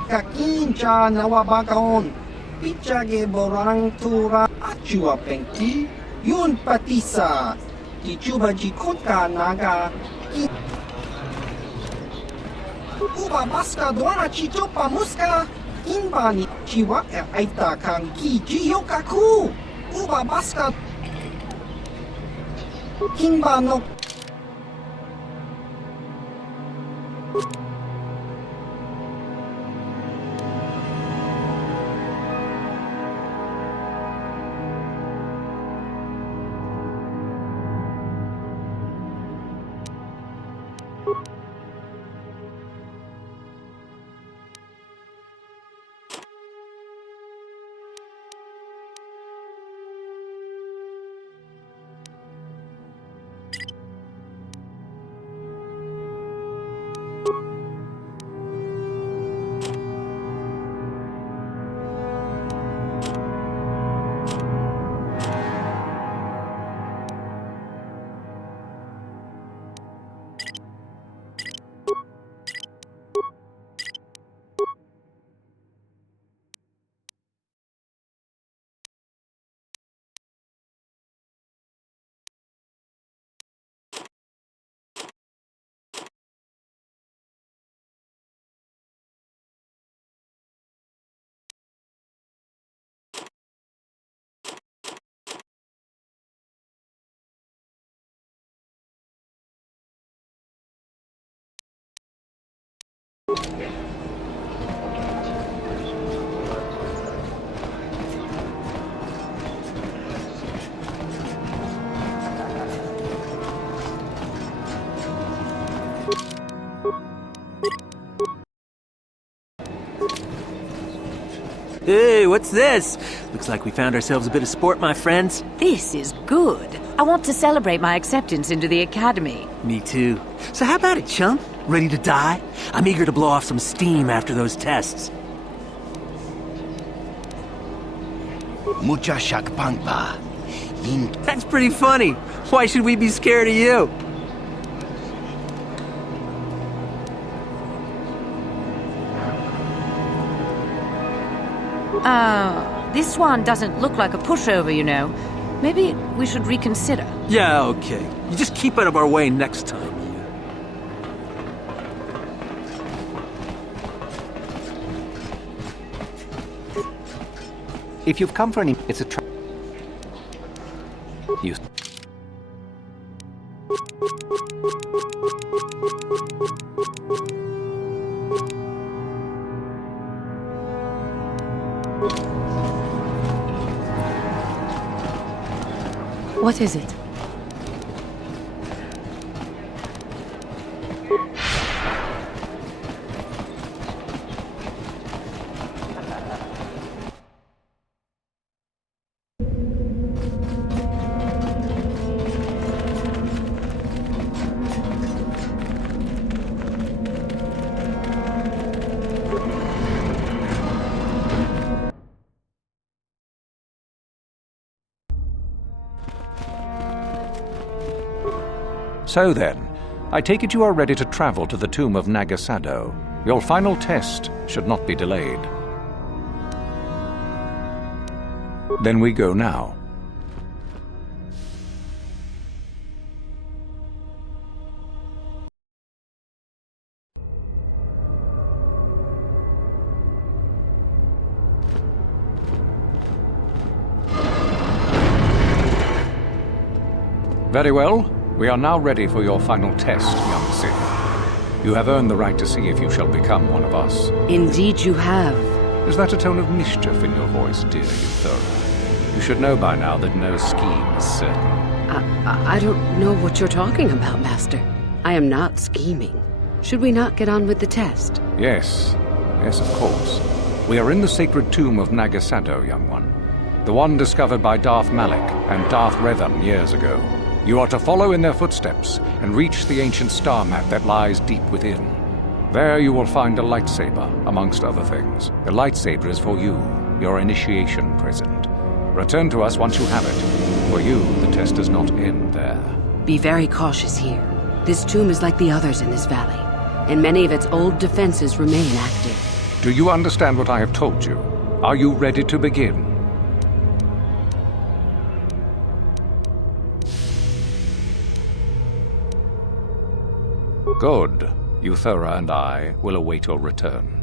Kakincha nawabakaon, pichage borang tura achua pengki, yun patisa, kichuba jikotka naga, uba baska doana chichopa muska, inbani chiwak aita kanki jiyokaku, uba baska inba no what's this? Looks like we found ourselves a bit of sport, my friends. This is good. I want to celebrate my acceptance into the Academy. Me too. So how about it, chump? Ready to die? I'm eager to blow off some steam after those tests. Mucha shakpangpa. That's pretty funny. Why should we be scared of you? This one doesn't look like a pushover, you know. Maybe we should reconsider. Yeah, okay. You just keep out of our way next time. If you've come for any... It's a trap. You... What is it? So then, I take it you are ready to travel to the tomb of Nagasado. Your final test should not be delayed. Then we go now. Very well. We are now ready for your final test, young Sith. You have earned the right to see if you shall become one of us. Indeed you have. Is that a tone of mischief in your voice, dear Euthura? You should know by now that no scheme is certain. I don't know what you're talking about, Master. I am not scheming. Should we not get on with the test? Yes. Yes, of course. We are in the sacred tomb of Nagasado, young one. The one discovered by Darth Malak and Darth Revan years ago. You are to follow in their footsteps and reach the ancient star map that lies deep within. There you will find a lightsaber, amongst other things. The lightsaber is for you, your initiation present. Return to us once you have it. For you, the test does not end there. Be very cautious here. This tomb is like the others in this valley, and many of its old defenses remain active. Do you understand what I have told you? Are you ready to begin? Good. Euthura and I will await your return.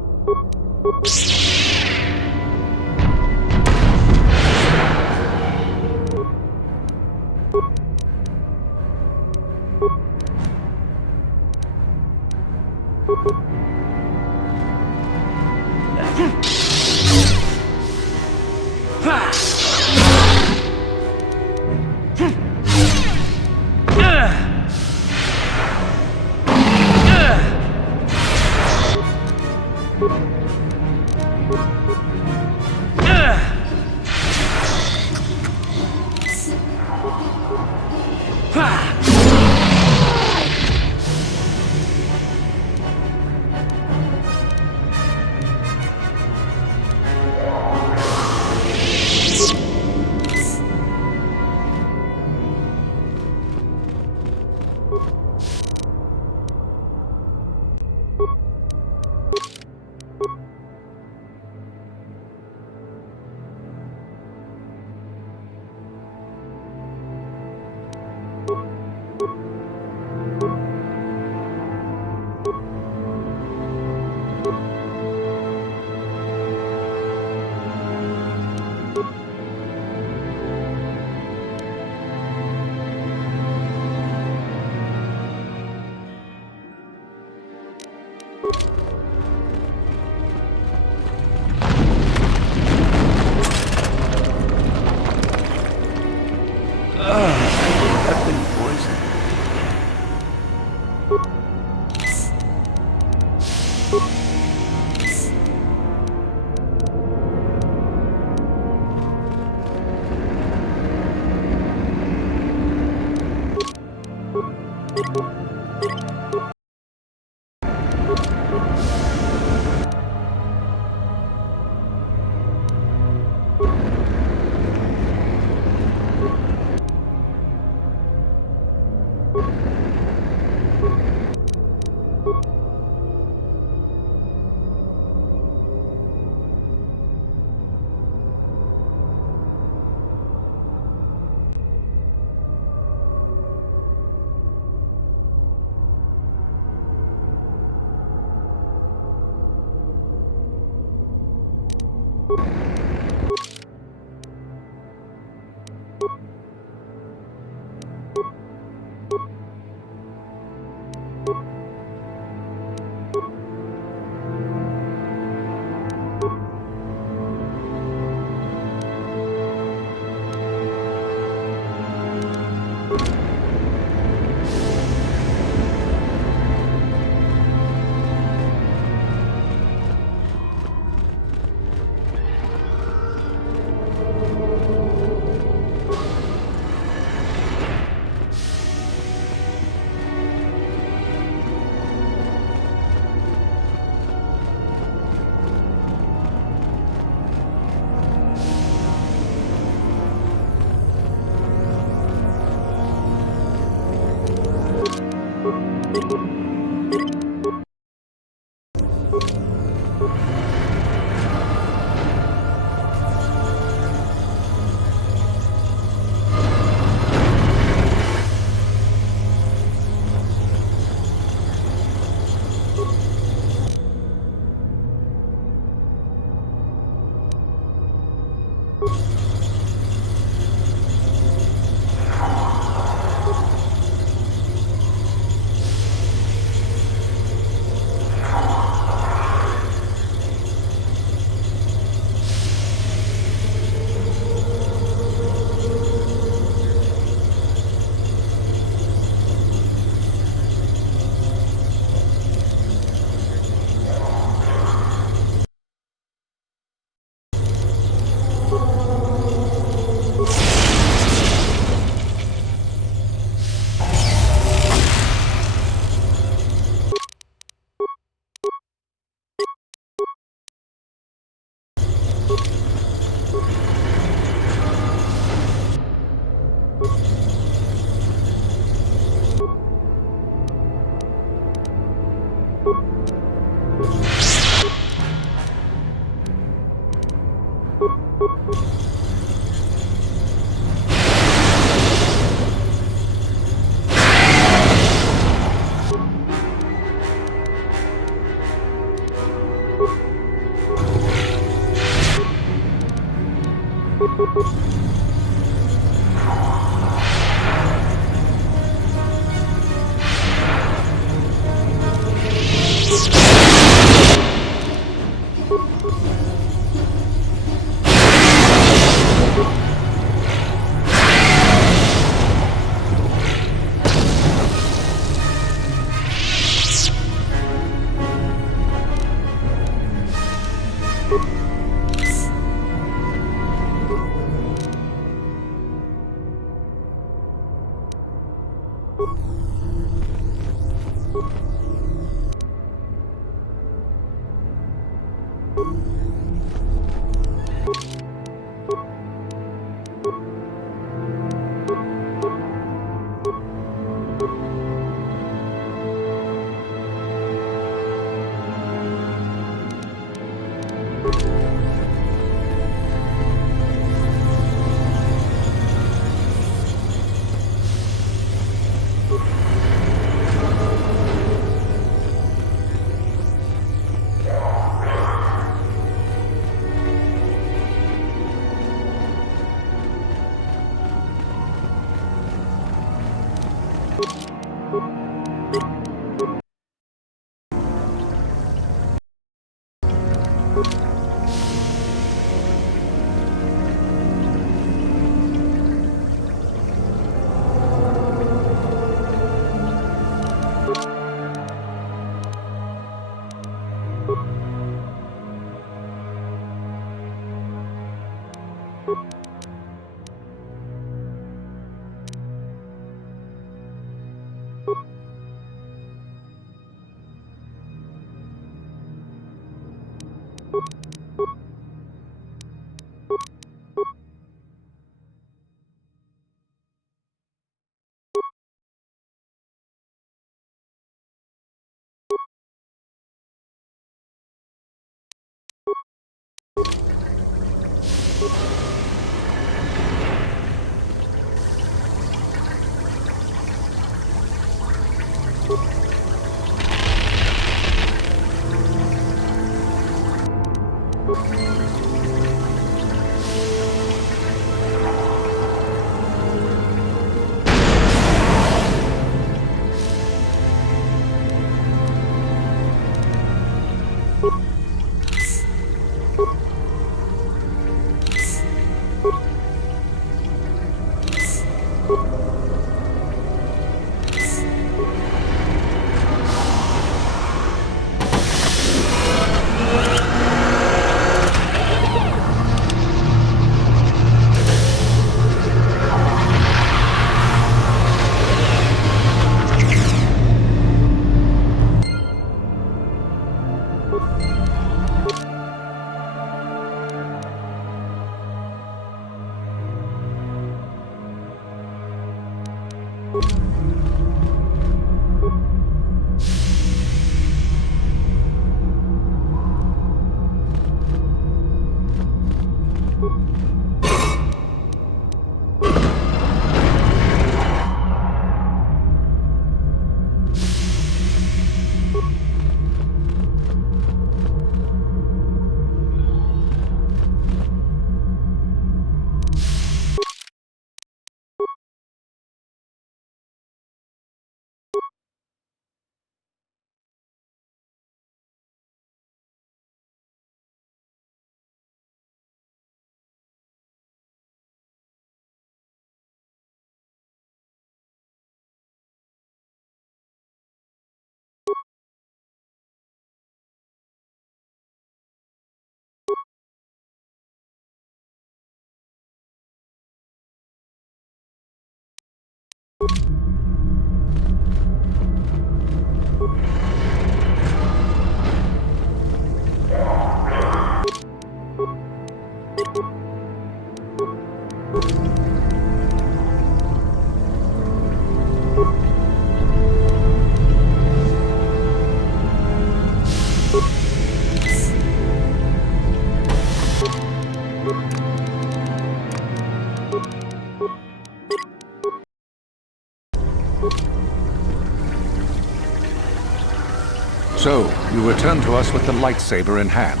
to us with the lightsaber in hand,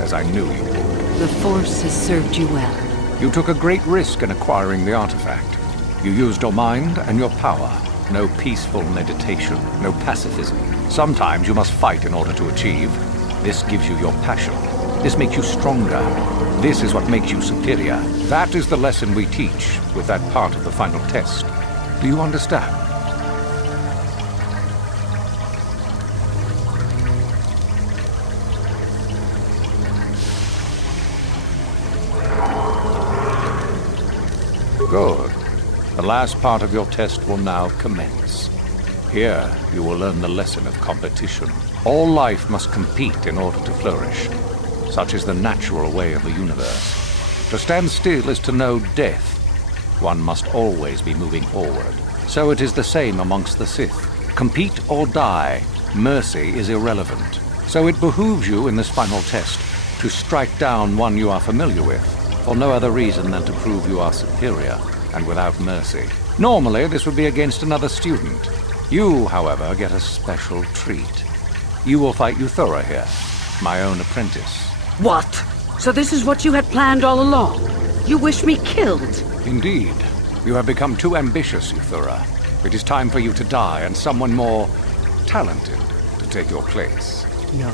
as I knew you would. The Force has served you well. You took a great risk in acquiring the artifact. You used your mind and your power. No peaceful meditation, no pacifism. Sometimes you must fight in order to achieve. This gives you your passion. This makes you stronger. This is what makes you superior. That is the lesson we teach with that part of the final test. Do you understand? Good. The last part of your test will now commence. Here, you will learn the lesson of competition. All life must compete in order to flourish. Such is the natural way of the universe. To stand still is to know death. One must always be moving forward. So it is the same amongst the Sith. Compete or die. Mercy is irrelevant. So it behooves you in this final test to strike down one you are familiar with, for no other reason than to prove you are superior and without mercy. Normally, this would be against another student. You, however, get a special treat. You will fight Euthura here, my own apprentice. What? So this is what you had planned all along? You wish me killed? Indeed. You have become too ambitious, Euthura. It is time for you to die and someone more talented to take your place. No.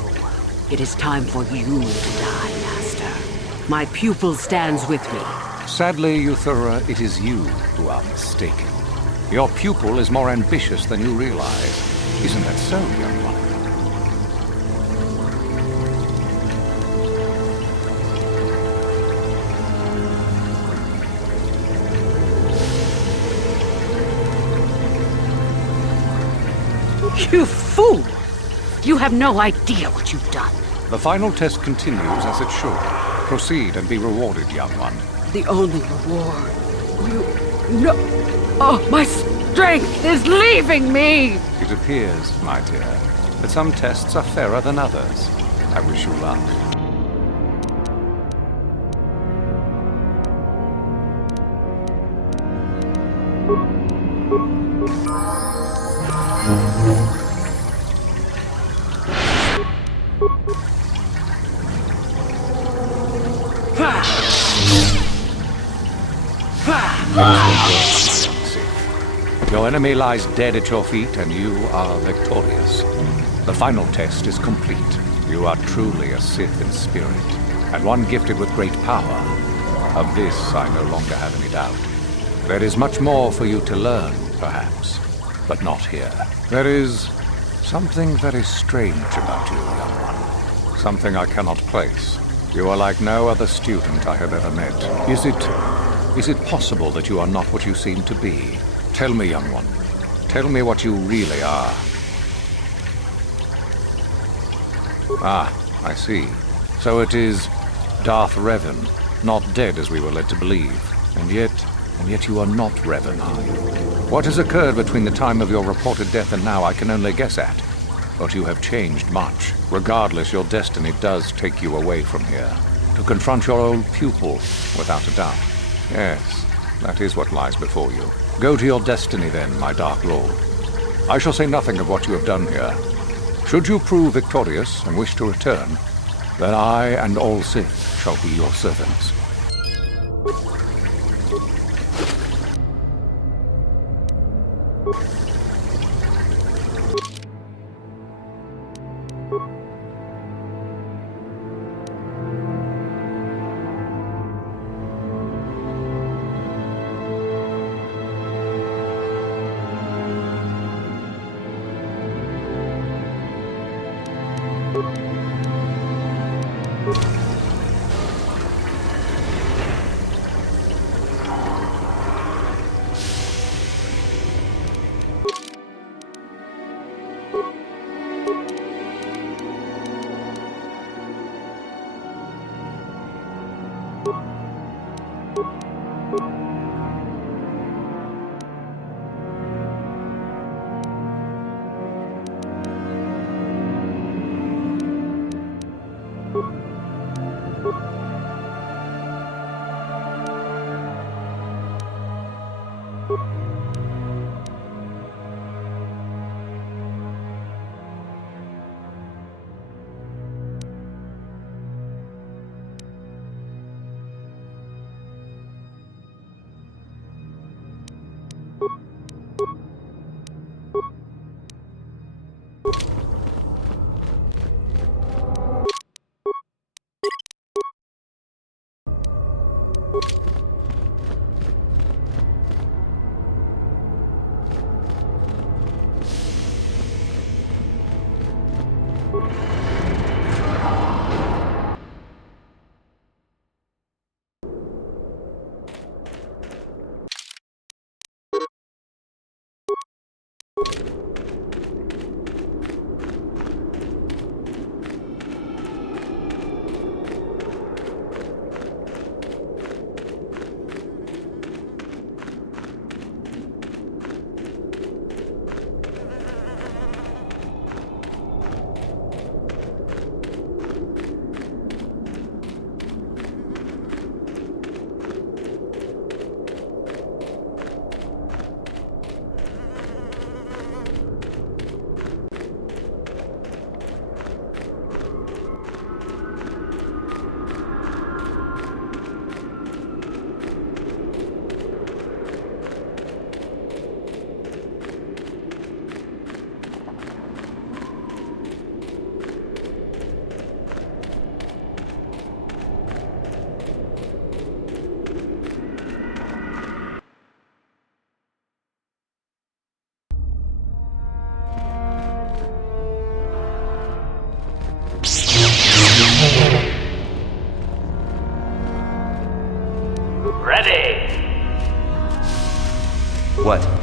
It is time for you to die, Master. My pupil stands with me. Sadly, Euthura, it is you who are mistaken. Your pupil is more ambitious than you realize. Isn't that so, young one? You fool! You have no idea what you've done. The final test continues as it should. Proceed and be rewarded, young one. The only reward. No. Oh, my strength is leaving me! It appears, my dear, that some tests are fairer than others. I wish you luck. Your enemy lies dead at your feet, and you are victorious. The final test is complete. You are truly a Sith in spirit, and one gifted with great power. Of this I no longer have any doubt. There is much more for you to learn, perhaps, but not here. There is something very strange about you, young one. Something I cannot place. You are like no other student I have ever met. Is it possible that you are not what you seem to be? Tell me, young one. Tell me what you really are. Ah, I see. So it is Darth Revan, not dead as we were led to believe. And yet you are not Revan, are you? What has occurred between the time of your reported death and now I can only guess at. But you have changed much. Regardless, your destiny does take you away from here. To confront your old pupil, without a doubt. Yes, that is what lies before you. Go to your destiny then, my Dark Lord. I shall say nothing of what you have done here. Should you prove victorious and wish to return, then I and all Sith shall be your servants. Ready! What?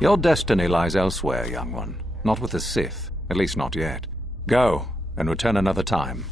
Your destiny lies elsewhere, young one. Not with the Sith. At least not yet. Go, and return another time.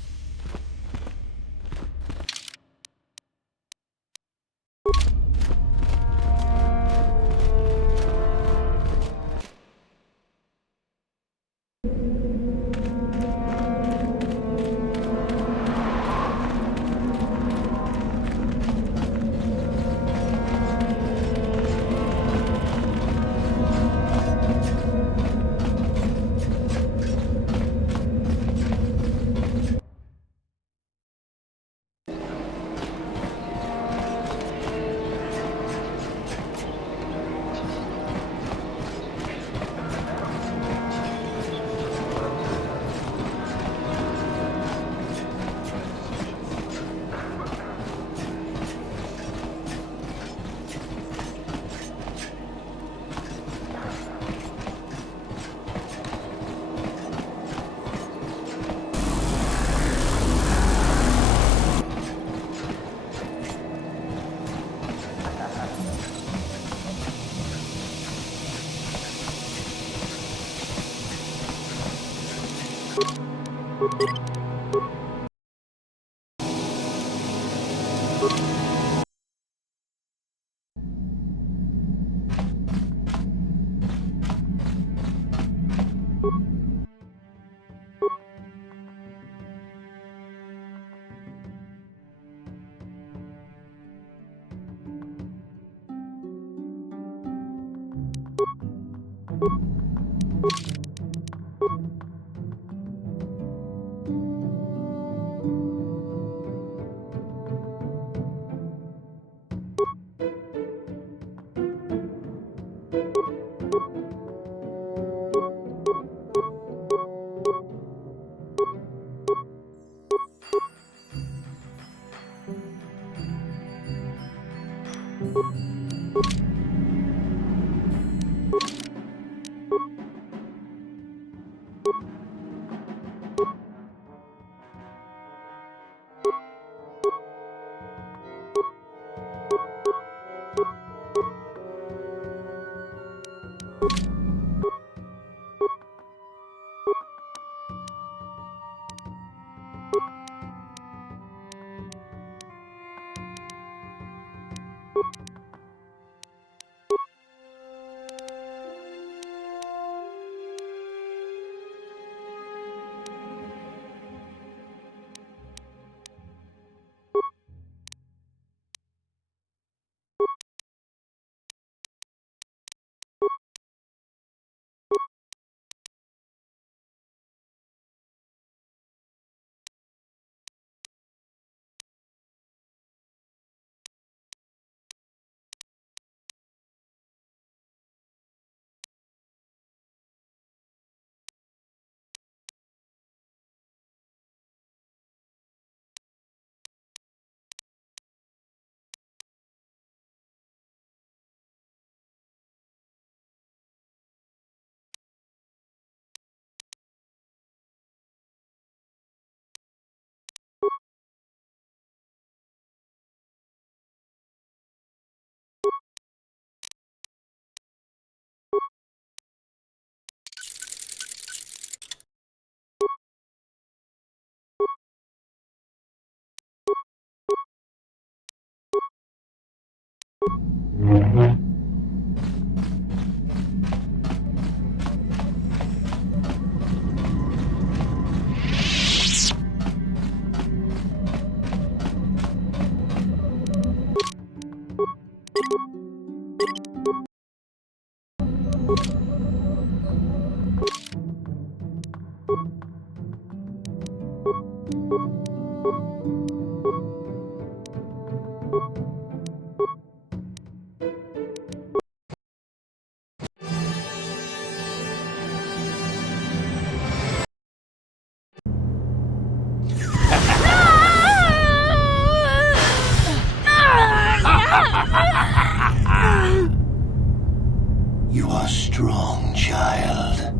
You are strong, child.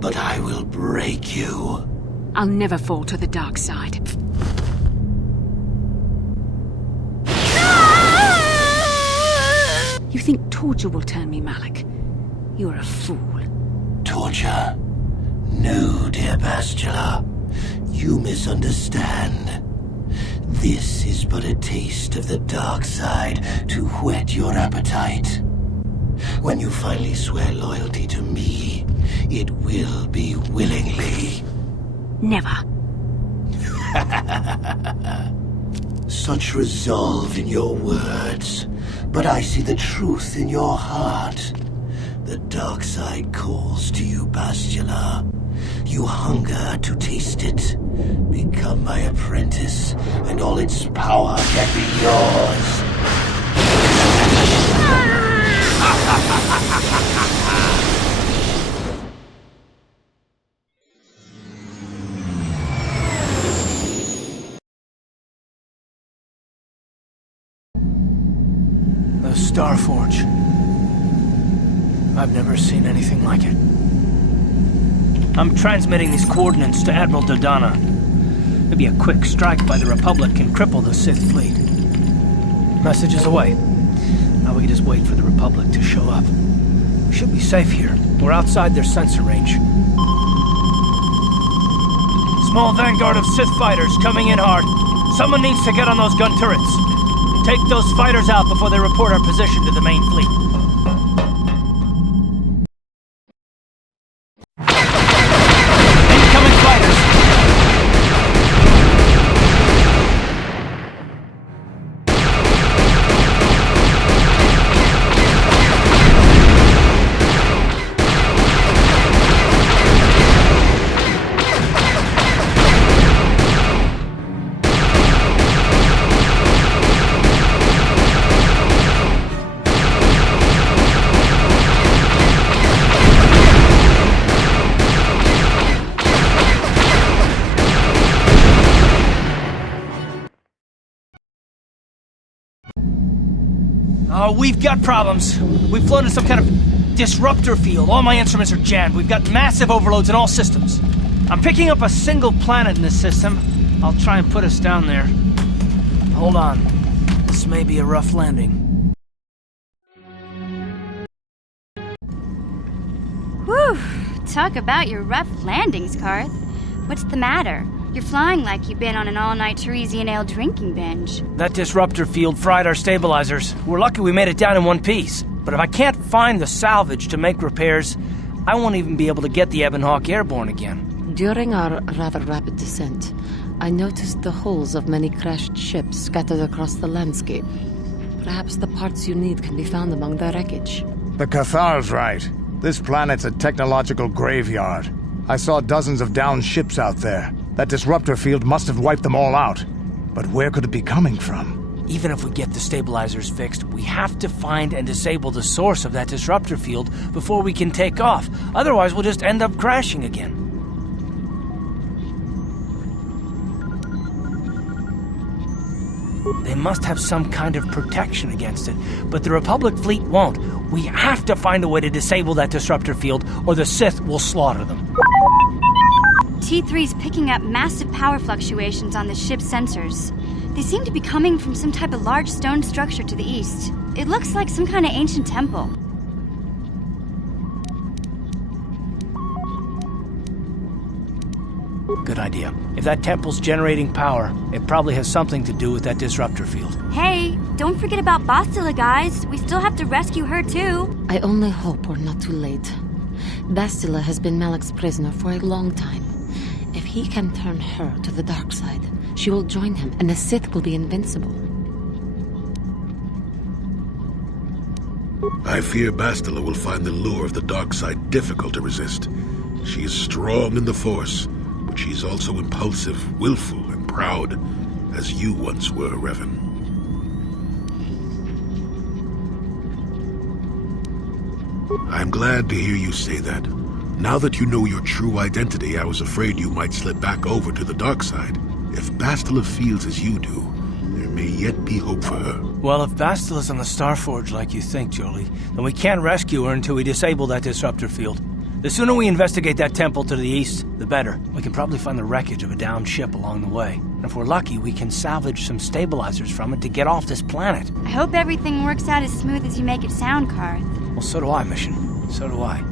But I will break you. I'll never fall to the dark side. You think torture will turn me, Malik? You're a fool. Torture? No, dear Bastila. You misunderstand. This is but a taste of the dark side to whet your appetite. When you finally swear loyalty to me, it will be willingly. Never. Such resolve in your words, but I see the truth in your heart. The dark side calls to you, Bastila. You hunger to taste it. Become my apprentice, and all its power can be yours. The Starforge. I've never seen anything like it. I'm transmitting these coordinates to Admiral Dodonna. Maybe a quick strike by the Republic can cripple the Sith fleet. Message is away. Now we can just wait for the Republic to show up. We should be safe here. We're outside their sensor range. Small vanguard of Sith fighters coming in hard. Someone needs to get on those gun turrets. Take those fighters out before they report our position to the main fleet. Incoming fighters! Oh, we've got problems. We've flown in some kind of disruptor field. All my instruments are jammed. We've got massive overloads in all systems. I'm picking up a single planet in this system. I'll try and put us down there. Hold on. This may be a rough landing. Whew. Talk about your rough landings, Carth. What's the matter? You're flying like you've been on an all-night Teresian ale drinking binge. That disruptor field fried our stabilizers. We're lucky we made it down in one piece. But if I can't find the salvage to make repairs, I won't even be able to get the Ebonhawk airborne again. During our rather rapid descent, I noticed the hulls of many crashed ships scattered across the landscape. Perhaps the parts you need can be found among the wreckage. The Cathar's right. This planet's a technological graveyard. I saw dozens of downed ships out there. That disruptor field must have wiped them all out. But where could it be coming from? Even if we get the stabilizers fixed, we have to find and disable the source of that disruptor field before we can take off. Otherwise, we'll just end up crashing again. They must have some kind of protection against it, but the Republic fleet won't. We have to find a way to disable that disruptor field, or the Sith will slaughter them. T3's picking up massive power fluctuations on the ship's sensors. They seem to be coming from some type of large stone structure to the east. It looks like some kind of ancient temple. Good idea. If that temple's generating power, it probably has something to do with that disruptor field. Hey, don't forget about Bastila, guys. We still have to rescue her, too. I only hope we're not too late. Bastila has been Malak's prisoner for a long time. If he can turn her to the dark side, she will join him, and the Sith will be invincible. I fear Bastila will find the lure of the dark side difficult to resist. She is strong in the Force, but she's also impulsive, willful, and proud, as you once were, Revan. I'm glad to hear you say that. Now that you know your true identity, I was afraid you might slip back over to the dark side. If Bastila feels as you do, there may yet be hope for her. Well, if Bastila's on the Starforge like you think, Jolee, then we can't rescue her until we disable that disruptor field. The sooner we investigate that temple to the east, the better. We can probably find the wreckage of a downed ship along the way. And if we're lucky, we can salvage some stabilizers from it to get off this planet. I hope everything works out as smooth as you make it sound, Carth. Well, so do I, Mission. So do I.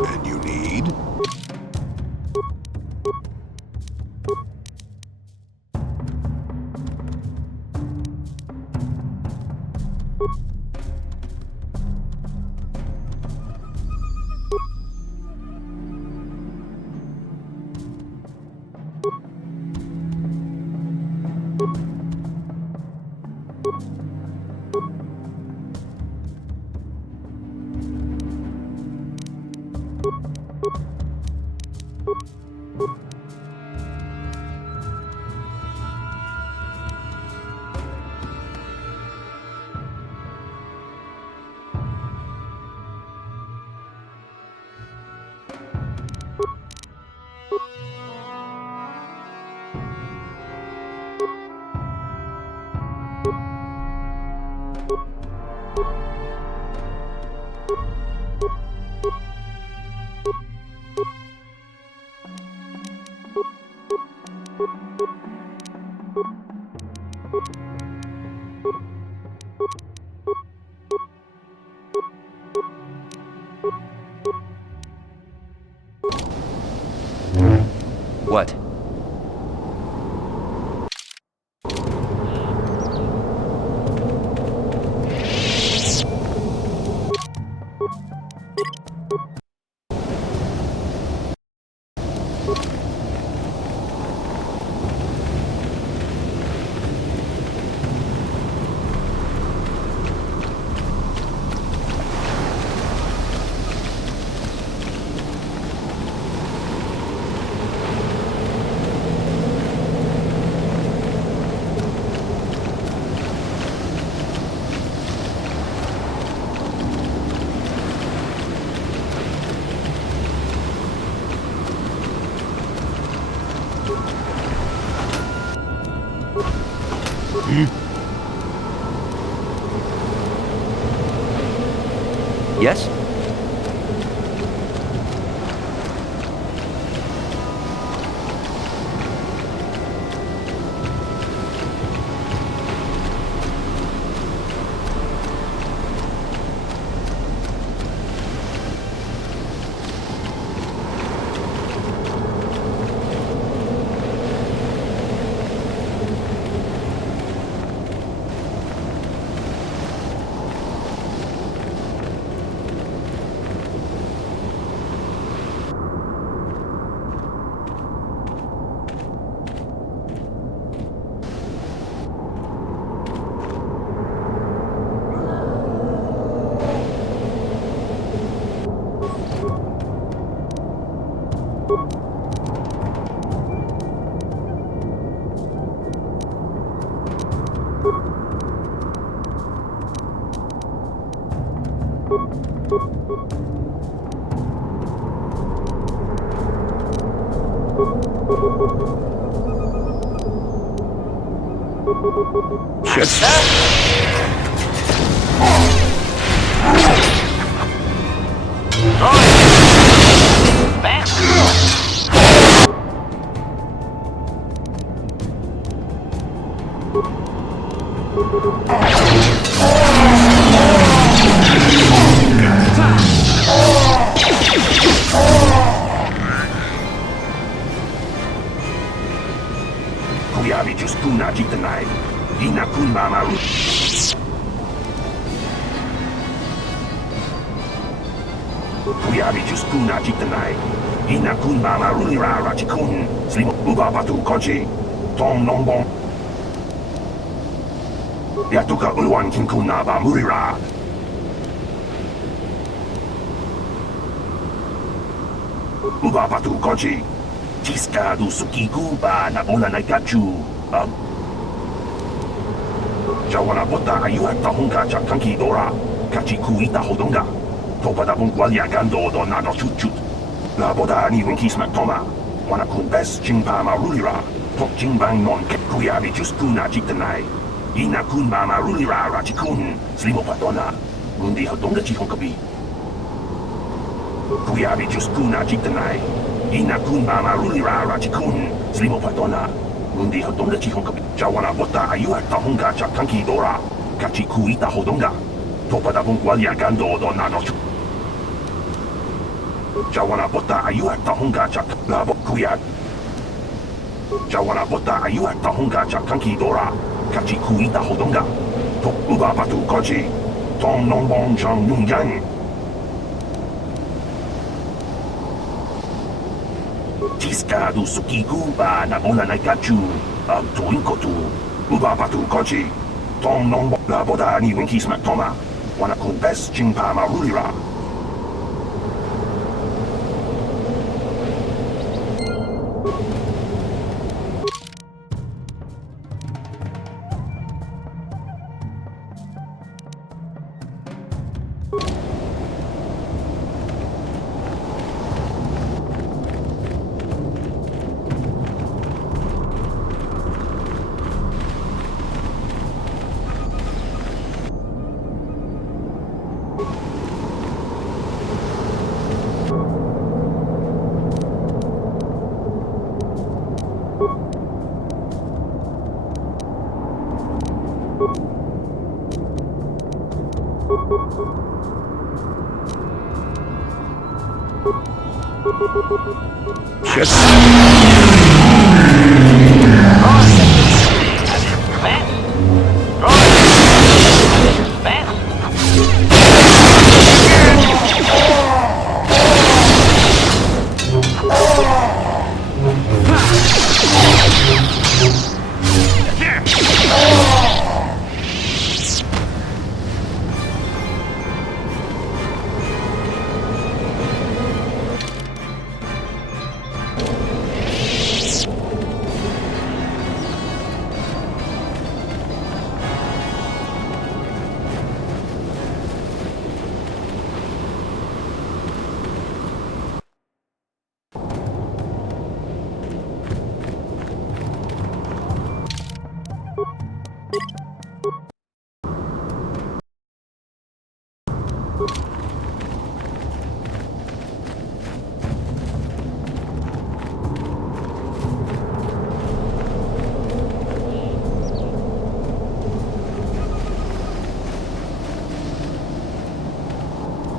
And you need? What? Yes? Kuyabi Juskuna Jitanai. Inakun Mamaru. Kuyabi Juskuna Jitanai. Inakun Mamaru Rachikun. Slim Ubabatu Koji. Tom Nombong. Yatuka Ulwan Kinkuna Bamurira. Ubabatu Koji. Tiska du Sukiku ba na Ola Naikachu. Jawana Bota Ayuata Honka Chakanki Dora. Kachikuita Hodonga. Topada Bungualia Gando do Nano Chuchut. La Boda Ni Winkisma Toma. Wanakun Bes Jingpa Marulira. Tok Jingbang Non Kuyabi Juskuna Jitanai. Inakun Mama Rulira Rachikun. Slimo Patona. Mundi Hodonga Chihonkabi. Kuyabi Juskuna Jitanai. Inakun Mama Rulira Rachikun. Slimo Patona. Mundi Hodonga Chihonkabi. Jawana Bota Ayuata Honga Chakanki Dora. Kachikuita Hodonga. Topada Bungualia Gando do Nano Chuchut. Jawana Bota Ayuata Honga Chak Labo Kuyat. Jawana Bota Ayuata Honga Chakanki Dora. Kachikuita Hodonga. Tok Ubabatu Koji. Tom Nombong Chang Nung Yang. Tiska du Sukiku ba na Ola Naikachu. Tuinkotu. Ubabatu Koji. Tom Nombong La Boda Ni Winkisma Toma. Wanakun Bes Jingpa Marulira.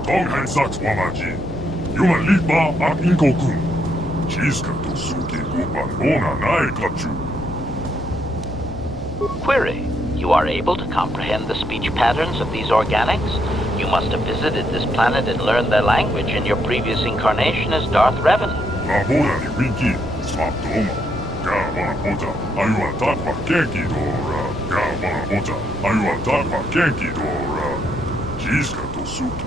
Tonghen Saks Wamaji. Yuman Lipa ak Inkokun. Chiska to Suki Kupan Mona Nai Kachu. Query. You are able to comprehend the speech patterns of these organics? You must have visited this planet and learned their language in your previous incarnation as Darth Revan. Labora ni Winky, Swaptoma. Gavana Bota, Ayuan Takwa Kenki Dora. Gavana Bota, Ayuan Takwa Kenki Dora. Chiska to Suki.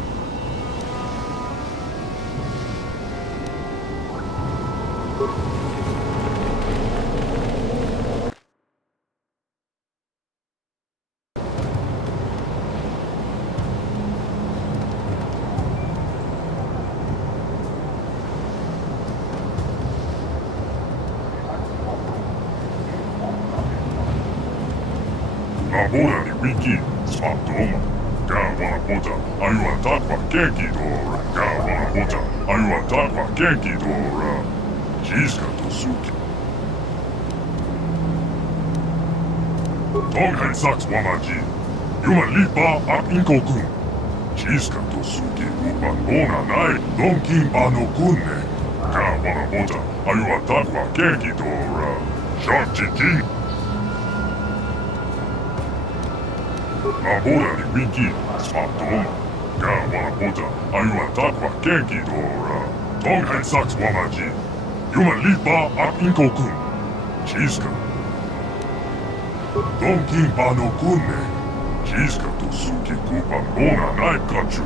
Labora ni Winky, Swaptoma. Gavana Bota, Ayuan Takwa Kenki Dora. Gavana Bota, Ayuan Takwa Kenki Dora. Chiska to Suki. Tonghen Saks Wamaji. Yuman Lipa ak Inkokun. Chiska to Suki Kupan Mona Nai. Donkin Bano Kunne. Gavana Bota, Ayuan Takwa Kenki Dora. Shang-Chi King. Labora ni Winky, Swaptoma. Gavana Bota, Ayuan Takwa Kenki Dora. Tonghen Saks Wamaji. Yuman Lipa ak Inkokun. Chiska. Donkin Bano Kunne. Chiska to Suki Kupan Mona Nai Kachu.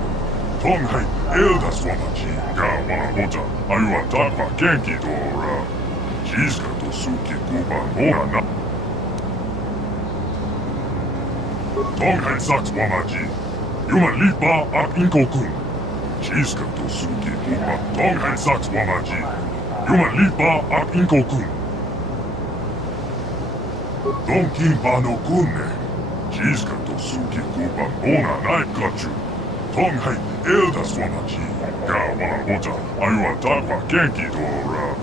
Tonghai Elda Swamaji. Gavana Bota, Ayuan Takwa Kenki Dora. Chiska to Suki Kupan Mona Nai. Tonghen Saks Wamaji. Yuman Lipa ak Inkokun. Chiska to Suki Kupan. Tonghen Saks Wamaji. Yuman Lipa ak Inkokun. Donkin Bano Kunne. Chiska to Suki Kupan Mona Nai Kachu. Tonghai Elda Swamaji. Gavana Bota, Ayuan Takwa Kenki Dora.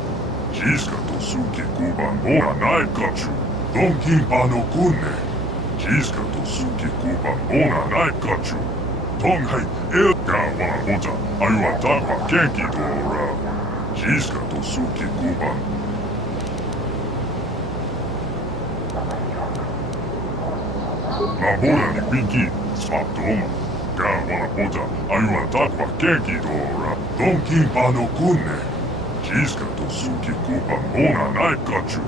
Chiska to Suki Kupan Mona Nai Kachu. Donkin Bano Kunne. Chiska to Suki Kupan Mona Nai Kachu. Tonghai El Gavana Bota, Ayuan Takwa Kenki Dora. Chiska to Suki Kupan. Labora ni Winky, Swaptoma. Gavana Bota, Ayuan Takwa Kenki Dora. Donkin Bano Kunne. Chiska to Suki Kupan Mona Nai Kachu.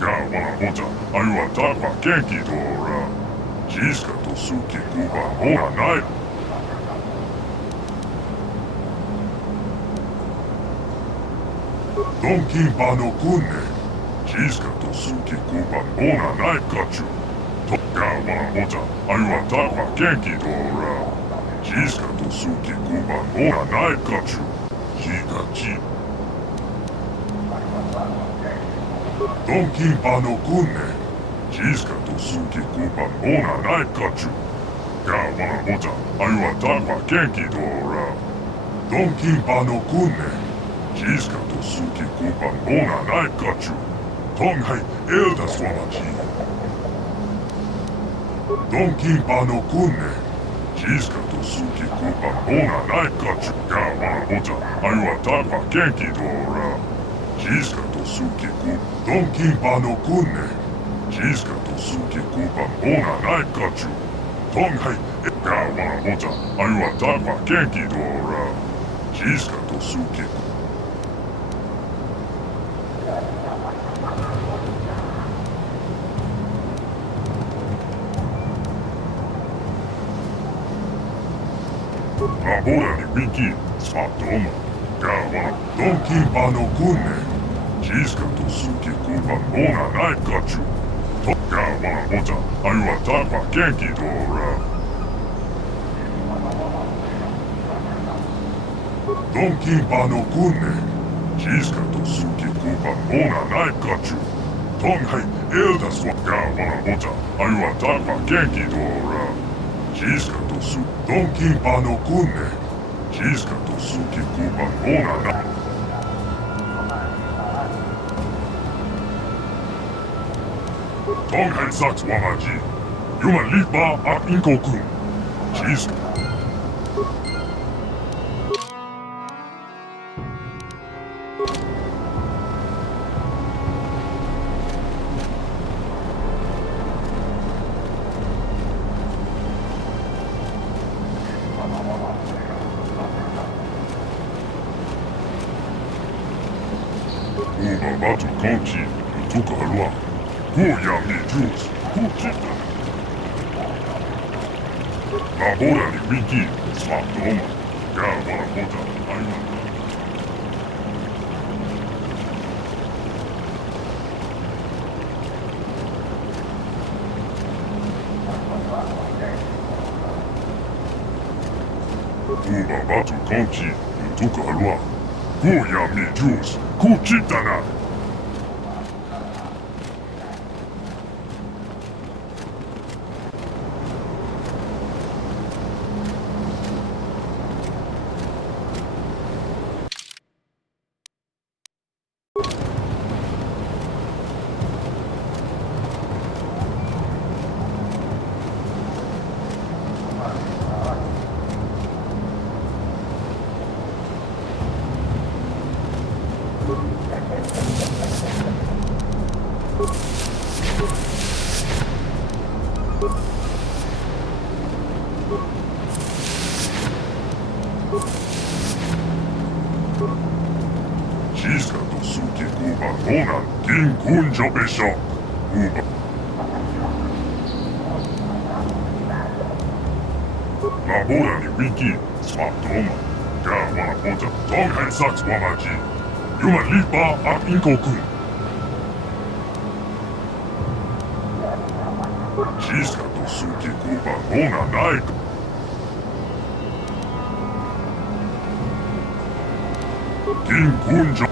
Gavana Bota, Ayuan Takwa Kenki Dora. Chiska to Suki Kupan Mona Nai. Donkin Bano Kunne. Chiska to Suki Kupan Mona Nai Kachu. Gavana Bota, Ayuan Takwa Kenki Dora. Chiska to Suki Kupan Mona Nai Kachu. Hikachi. Donkin Bano Kunne. Chiska to Suki Kupan Mona Nai Kachu. Gavana Bota, Ayuan Takwa Kenki Dora. Donkin Bano Kunne. Chiska to Suki Kupan Mona Nai Kachu. Tonghai Elda Swamaji. Donkin Bano Kunne. Chiska to Suki Kupan Mona Nai Kachu. Gavana Bota, Ayuan Takwa Kenki Dora. Chiska to Suki Kupan. Donkin Bano Kunne. Chiska to Suki Kupan Mona Nai Kachu. Tonghai Gavana Bota, Ayuan Takwa Kenki Dora. Chiska to Suki Kupan. Labora ni Winky, Swaptoma. Gavana Donkin Bano Kunne. Chiska to Suki Kupan Mona Nai Kachu. Gavana Bota, Ayuan Takwa Kenki Dora. Donkin Bano Kunne. Chiska to Suki Kupan Mona Nai Kachu. Tonghai Elda Swamaji. Gavana Bota, Ayuan Takwa Kenki Dora. Chiska to Suki. Donkin Bano Kunne. Chiska to Suki Kupan Mona Nai. Tonghen Saks Wamaji. Yuman Lipa ak Inkokun. Chiska. Uba batu konchi, tuka alua. Kuya mi juice, kuchita. Labora ni wiki, smatoma. Gawara bota, ayuna. Uba batu konchi, tuka alua. Kuya mi juice, kuchitana. Shiska to suki kuba nona kin kunjo besho. Uba. Labora ni wiki, smatoma. Gawara bota, tonghai saks wamaji. Yuma lipa ak inkokun. Shiska to suki kuba nona naika. Kin kunjo.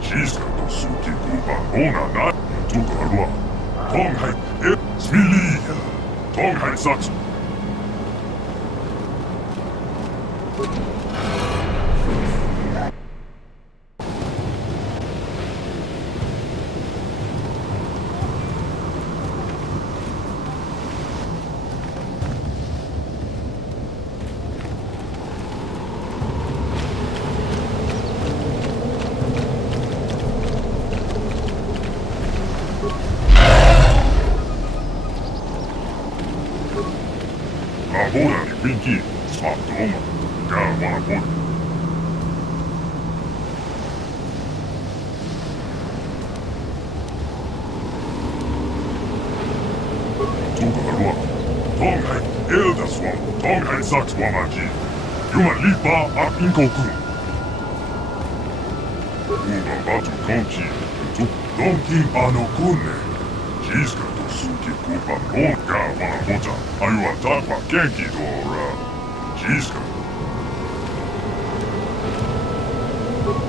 Shiska to suki kuba nona na. Tuka alua. Tonghai e sviliya. Tonghai saks. Labora ni wiki, smatoma. Gawara bota. Tuka alua. Tonghai elda swam. Tonghai saks wamaji. Yuma lipa ak inkokun. Uba batu konchi. Donkin ano kunne. Shiska to suki kuba nona. Gawara bota. Ayua takwa kenki dora. Shiska.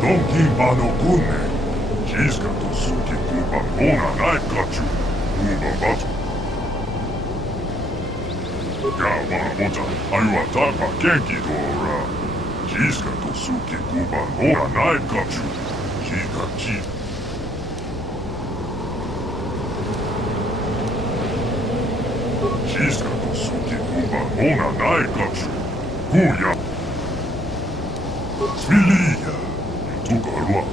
Donkin ano kunne. Shiska to suki kuba nona naikachu. Uba batu. Gawara bota. Ayua takwa kenki dora. Shiska to suki kuba nona naikachu. Hikachi. Shiska to suki kuba nona naikachu. Kuya. Sviliya. Tuka alua.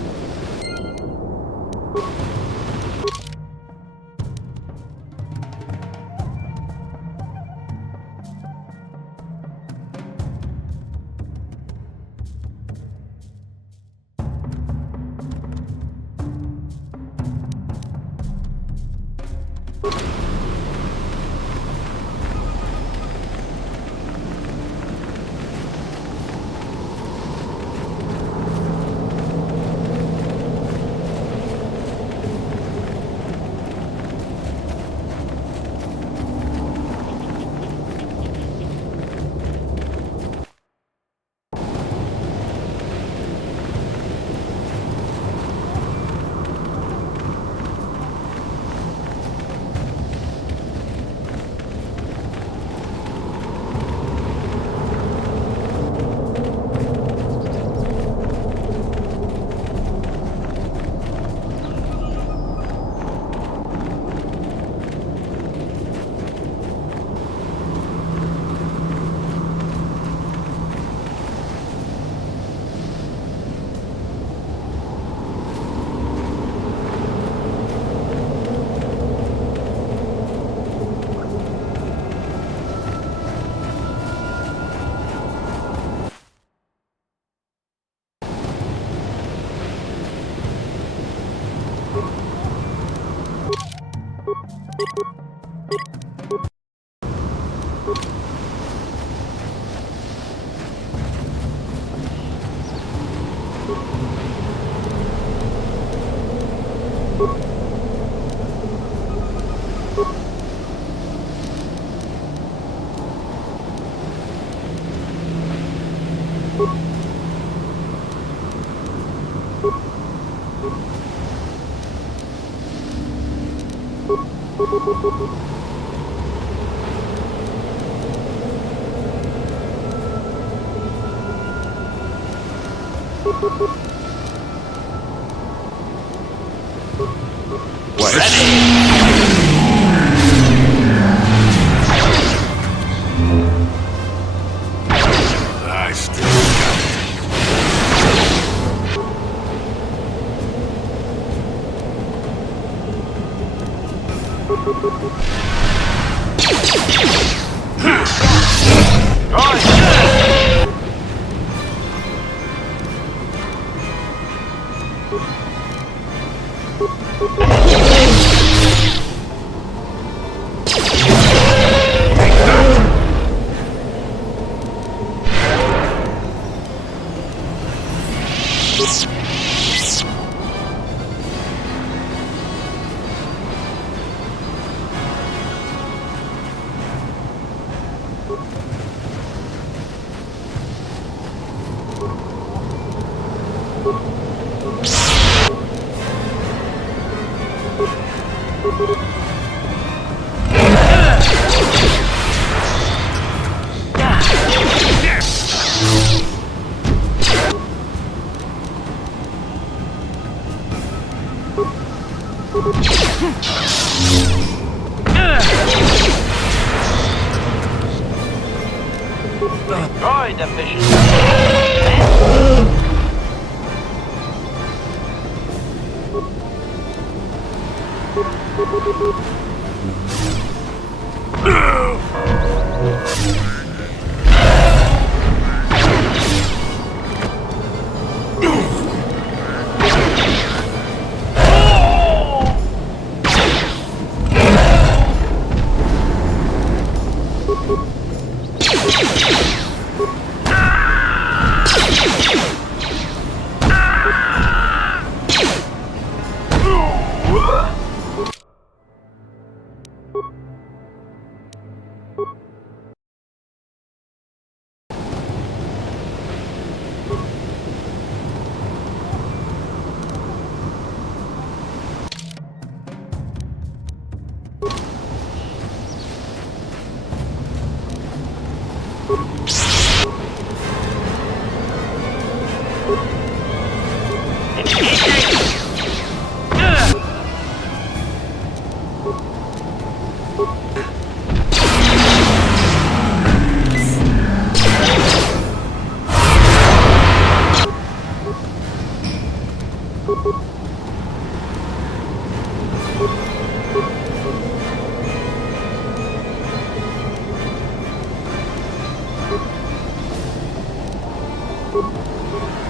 I still got Droid efficiency.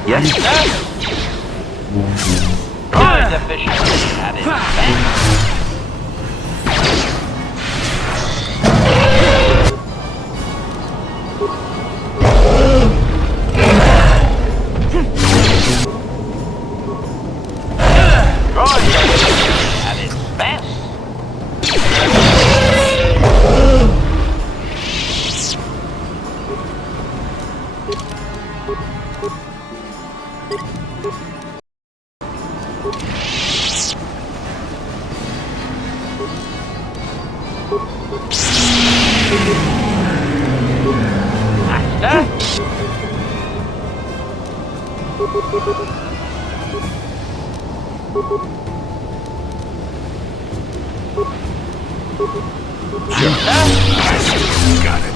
Yes? Droid efficiency at its best. Droid efficiency at its best. I still got it.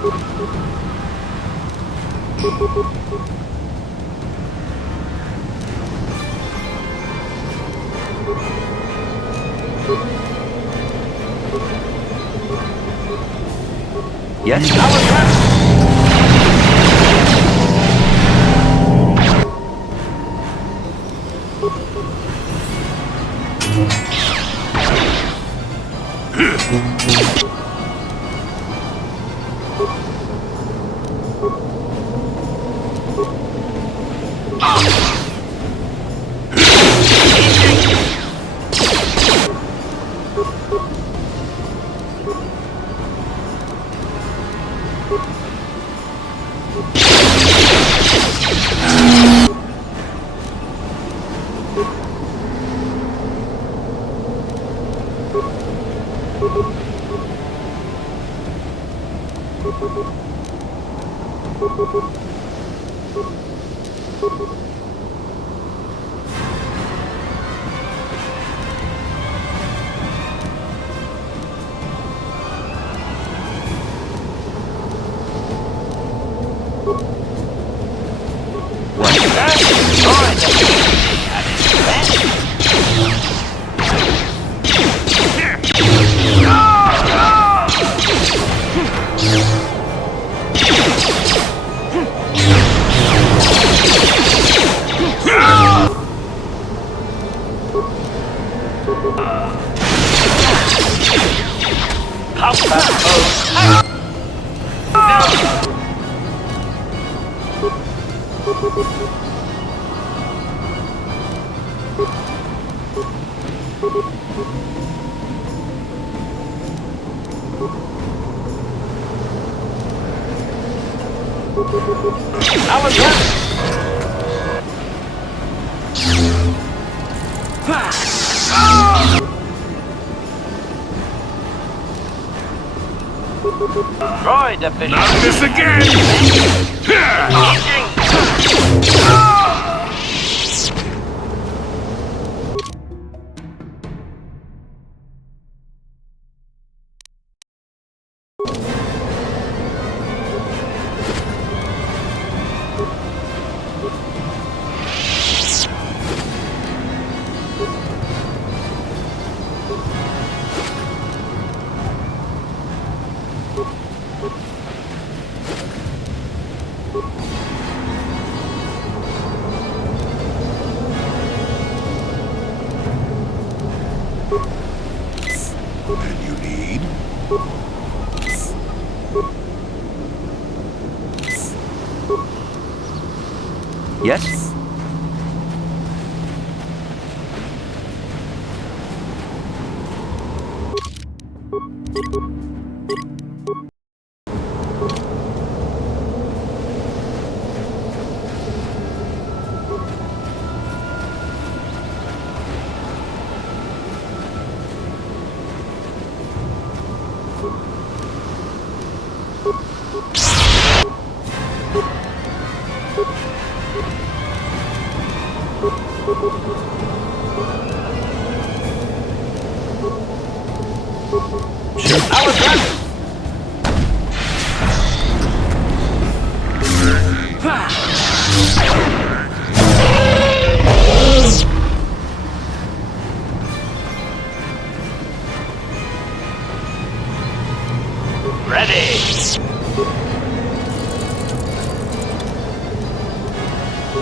Yes? Droid efficient. Not this again! Yes?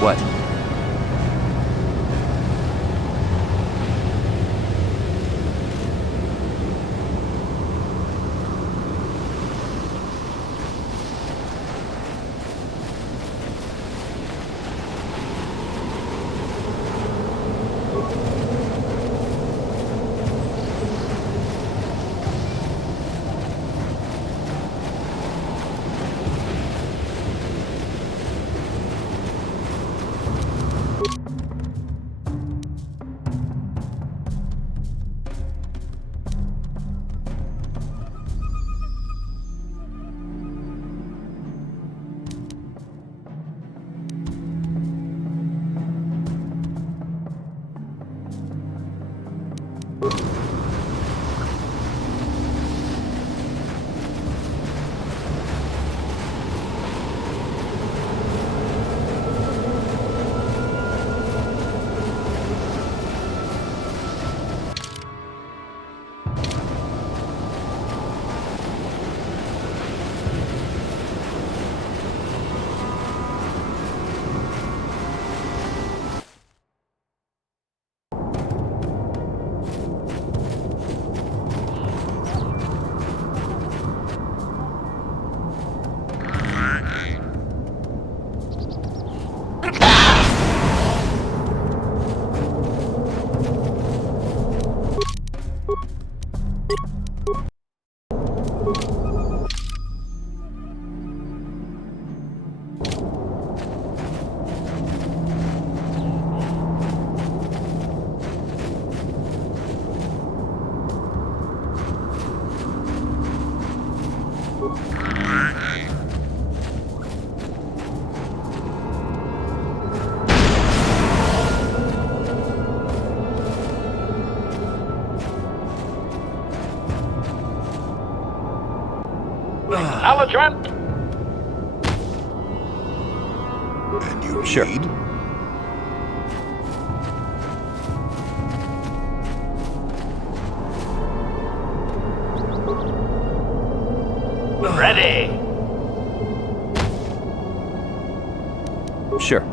What? Acknowledgement. And you Sure. need? Ready. Sure.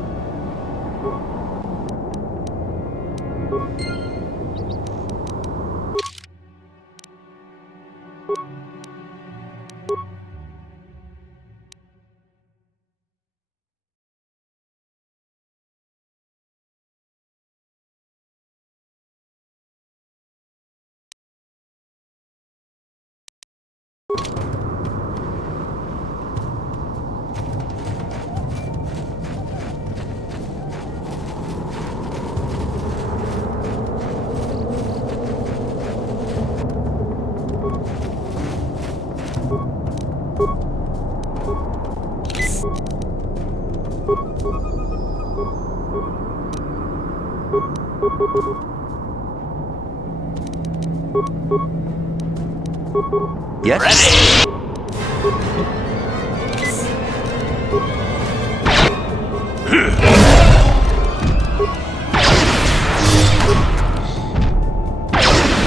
Yes?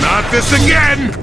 Not this again!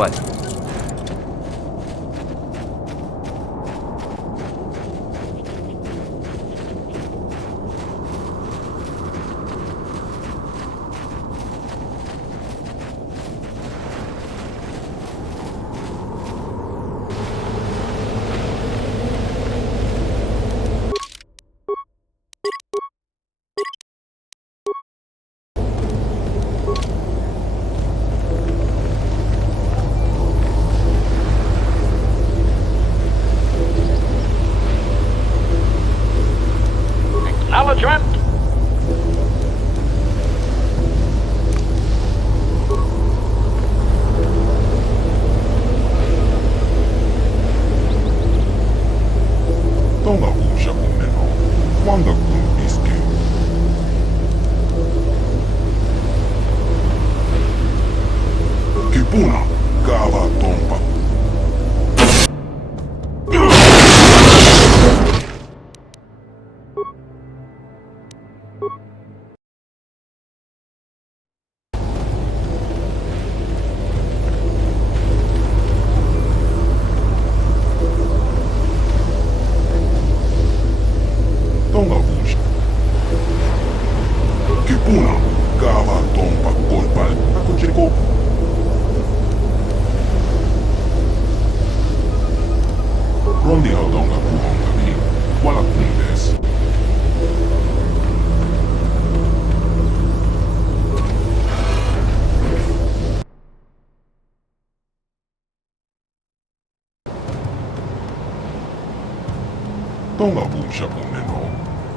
What? Acknowledgement. Tonga kun siya kun meno. Wanda kun iske. Kipuna, kaava tompa. Tonga kun siya. Kipuna, kaava tompa kolpal. Ako chiko. Rondi Tonga kuhonga mi. Wala kundes. Tonga kun siya kun meno.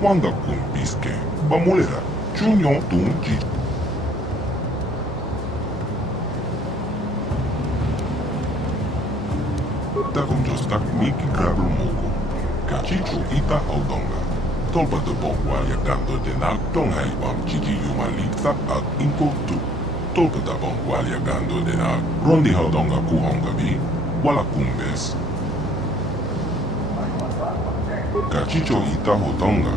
Wanda kun piske. Bamulera. Junyo tun ji. Takum jostak miki grablu moku. Kachichu ita Tonga. Tolpa de bongwa ya kanto de nak tonghai wam chichi yuma likta ak inko tu. Tolpa da bongwa ya kanto de nak rondi Tonga kuhonga bi. Wala kumbes. Kachicho ita Tonga.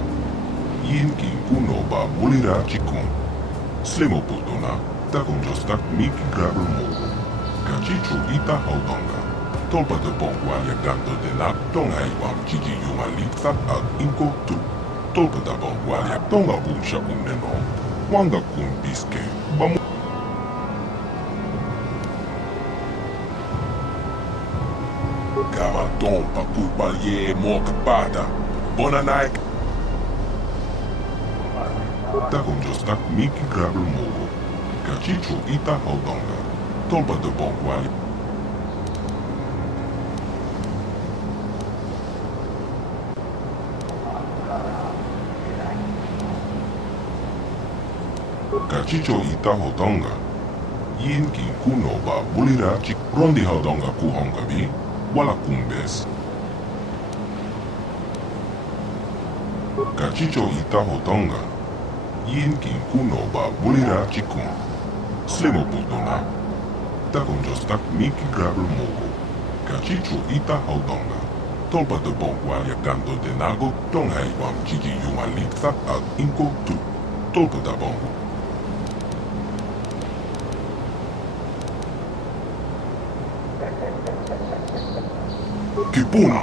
Yin kin kuno ba mulira chikun. Slimo putona. Takum jostak miki grablu moku. Kachichu ita Tonga. Tolpa de bongwa ya kanto de nak tonghai wam chichi yuma likta ak inko tu. Tolpa da bongwa ya Tonga bum siya neno. Wanga kun piske. Kava tompa kupalje mokpada. Bonanaik. Takon jostak Mickey Grabber Mogo. Kachicho ita haudonga. Tolpa de bonkwali. Kachicho ita haudonga. Yin kin kuno ba bulira chik rondi haudonga kuhonga bi. Wala kumbes. Kachicho ita haudonga. Yin kin kuno ba bulira chikun. Slimo putona. Takon jostak Mickey Grabber Mogo. Kachicho ita haudonga. Tolpa de bonkwal yakando de nago. Tonghai wam chigi yuan liktha ad inko tu. Tolpa da bongo. Kipuna.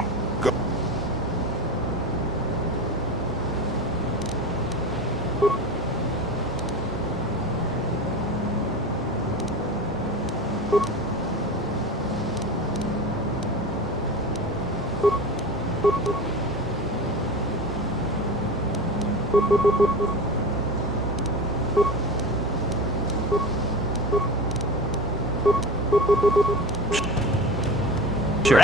Sure.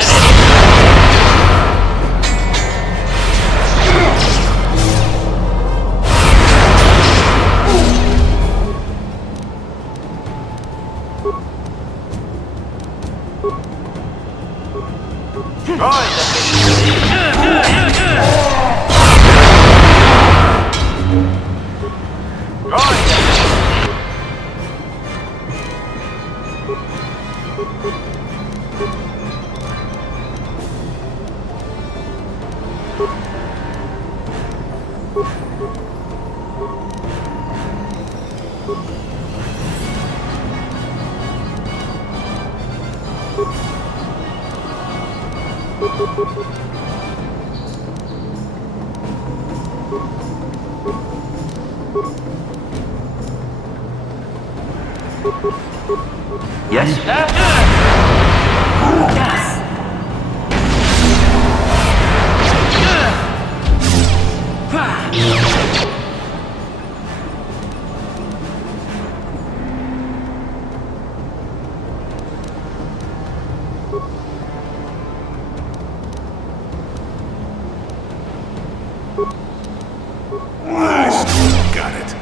Yes? Got it.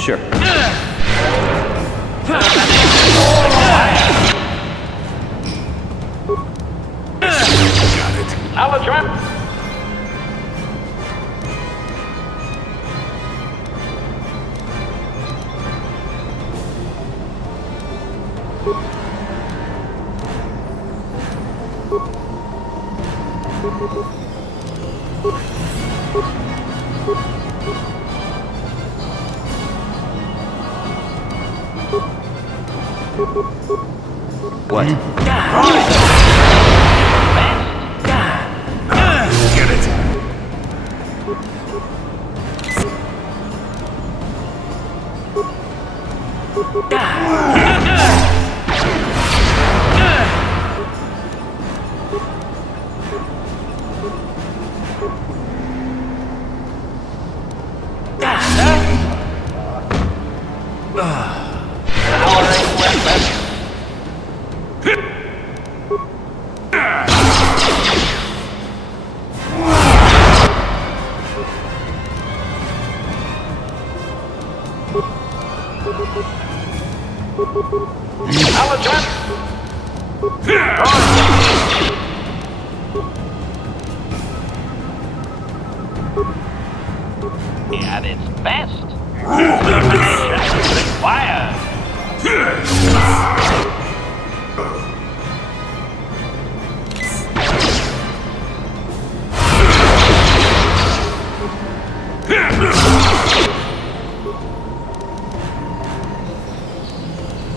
Sure. Alatron! What? Get it. At its best. Determination required.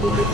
Acknowledgement!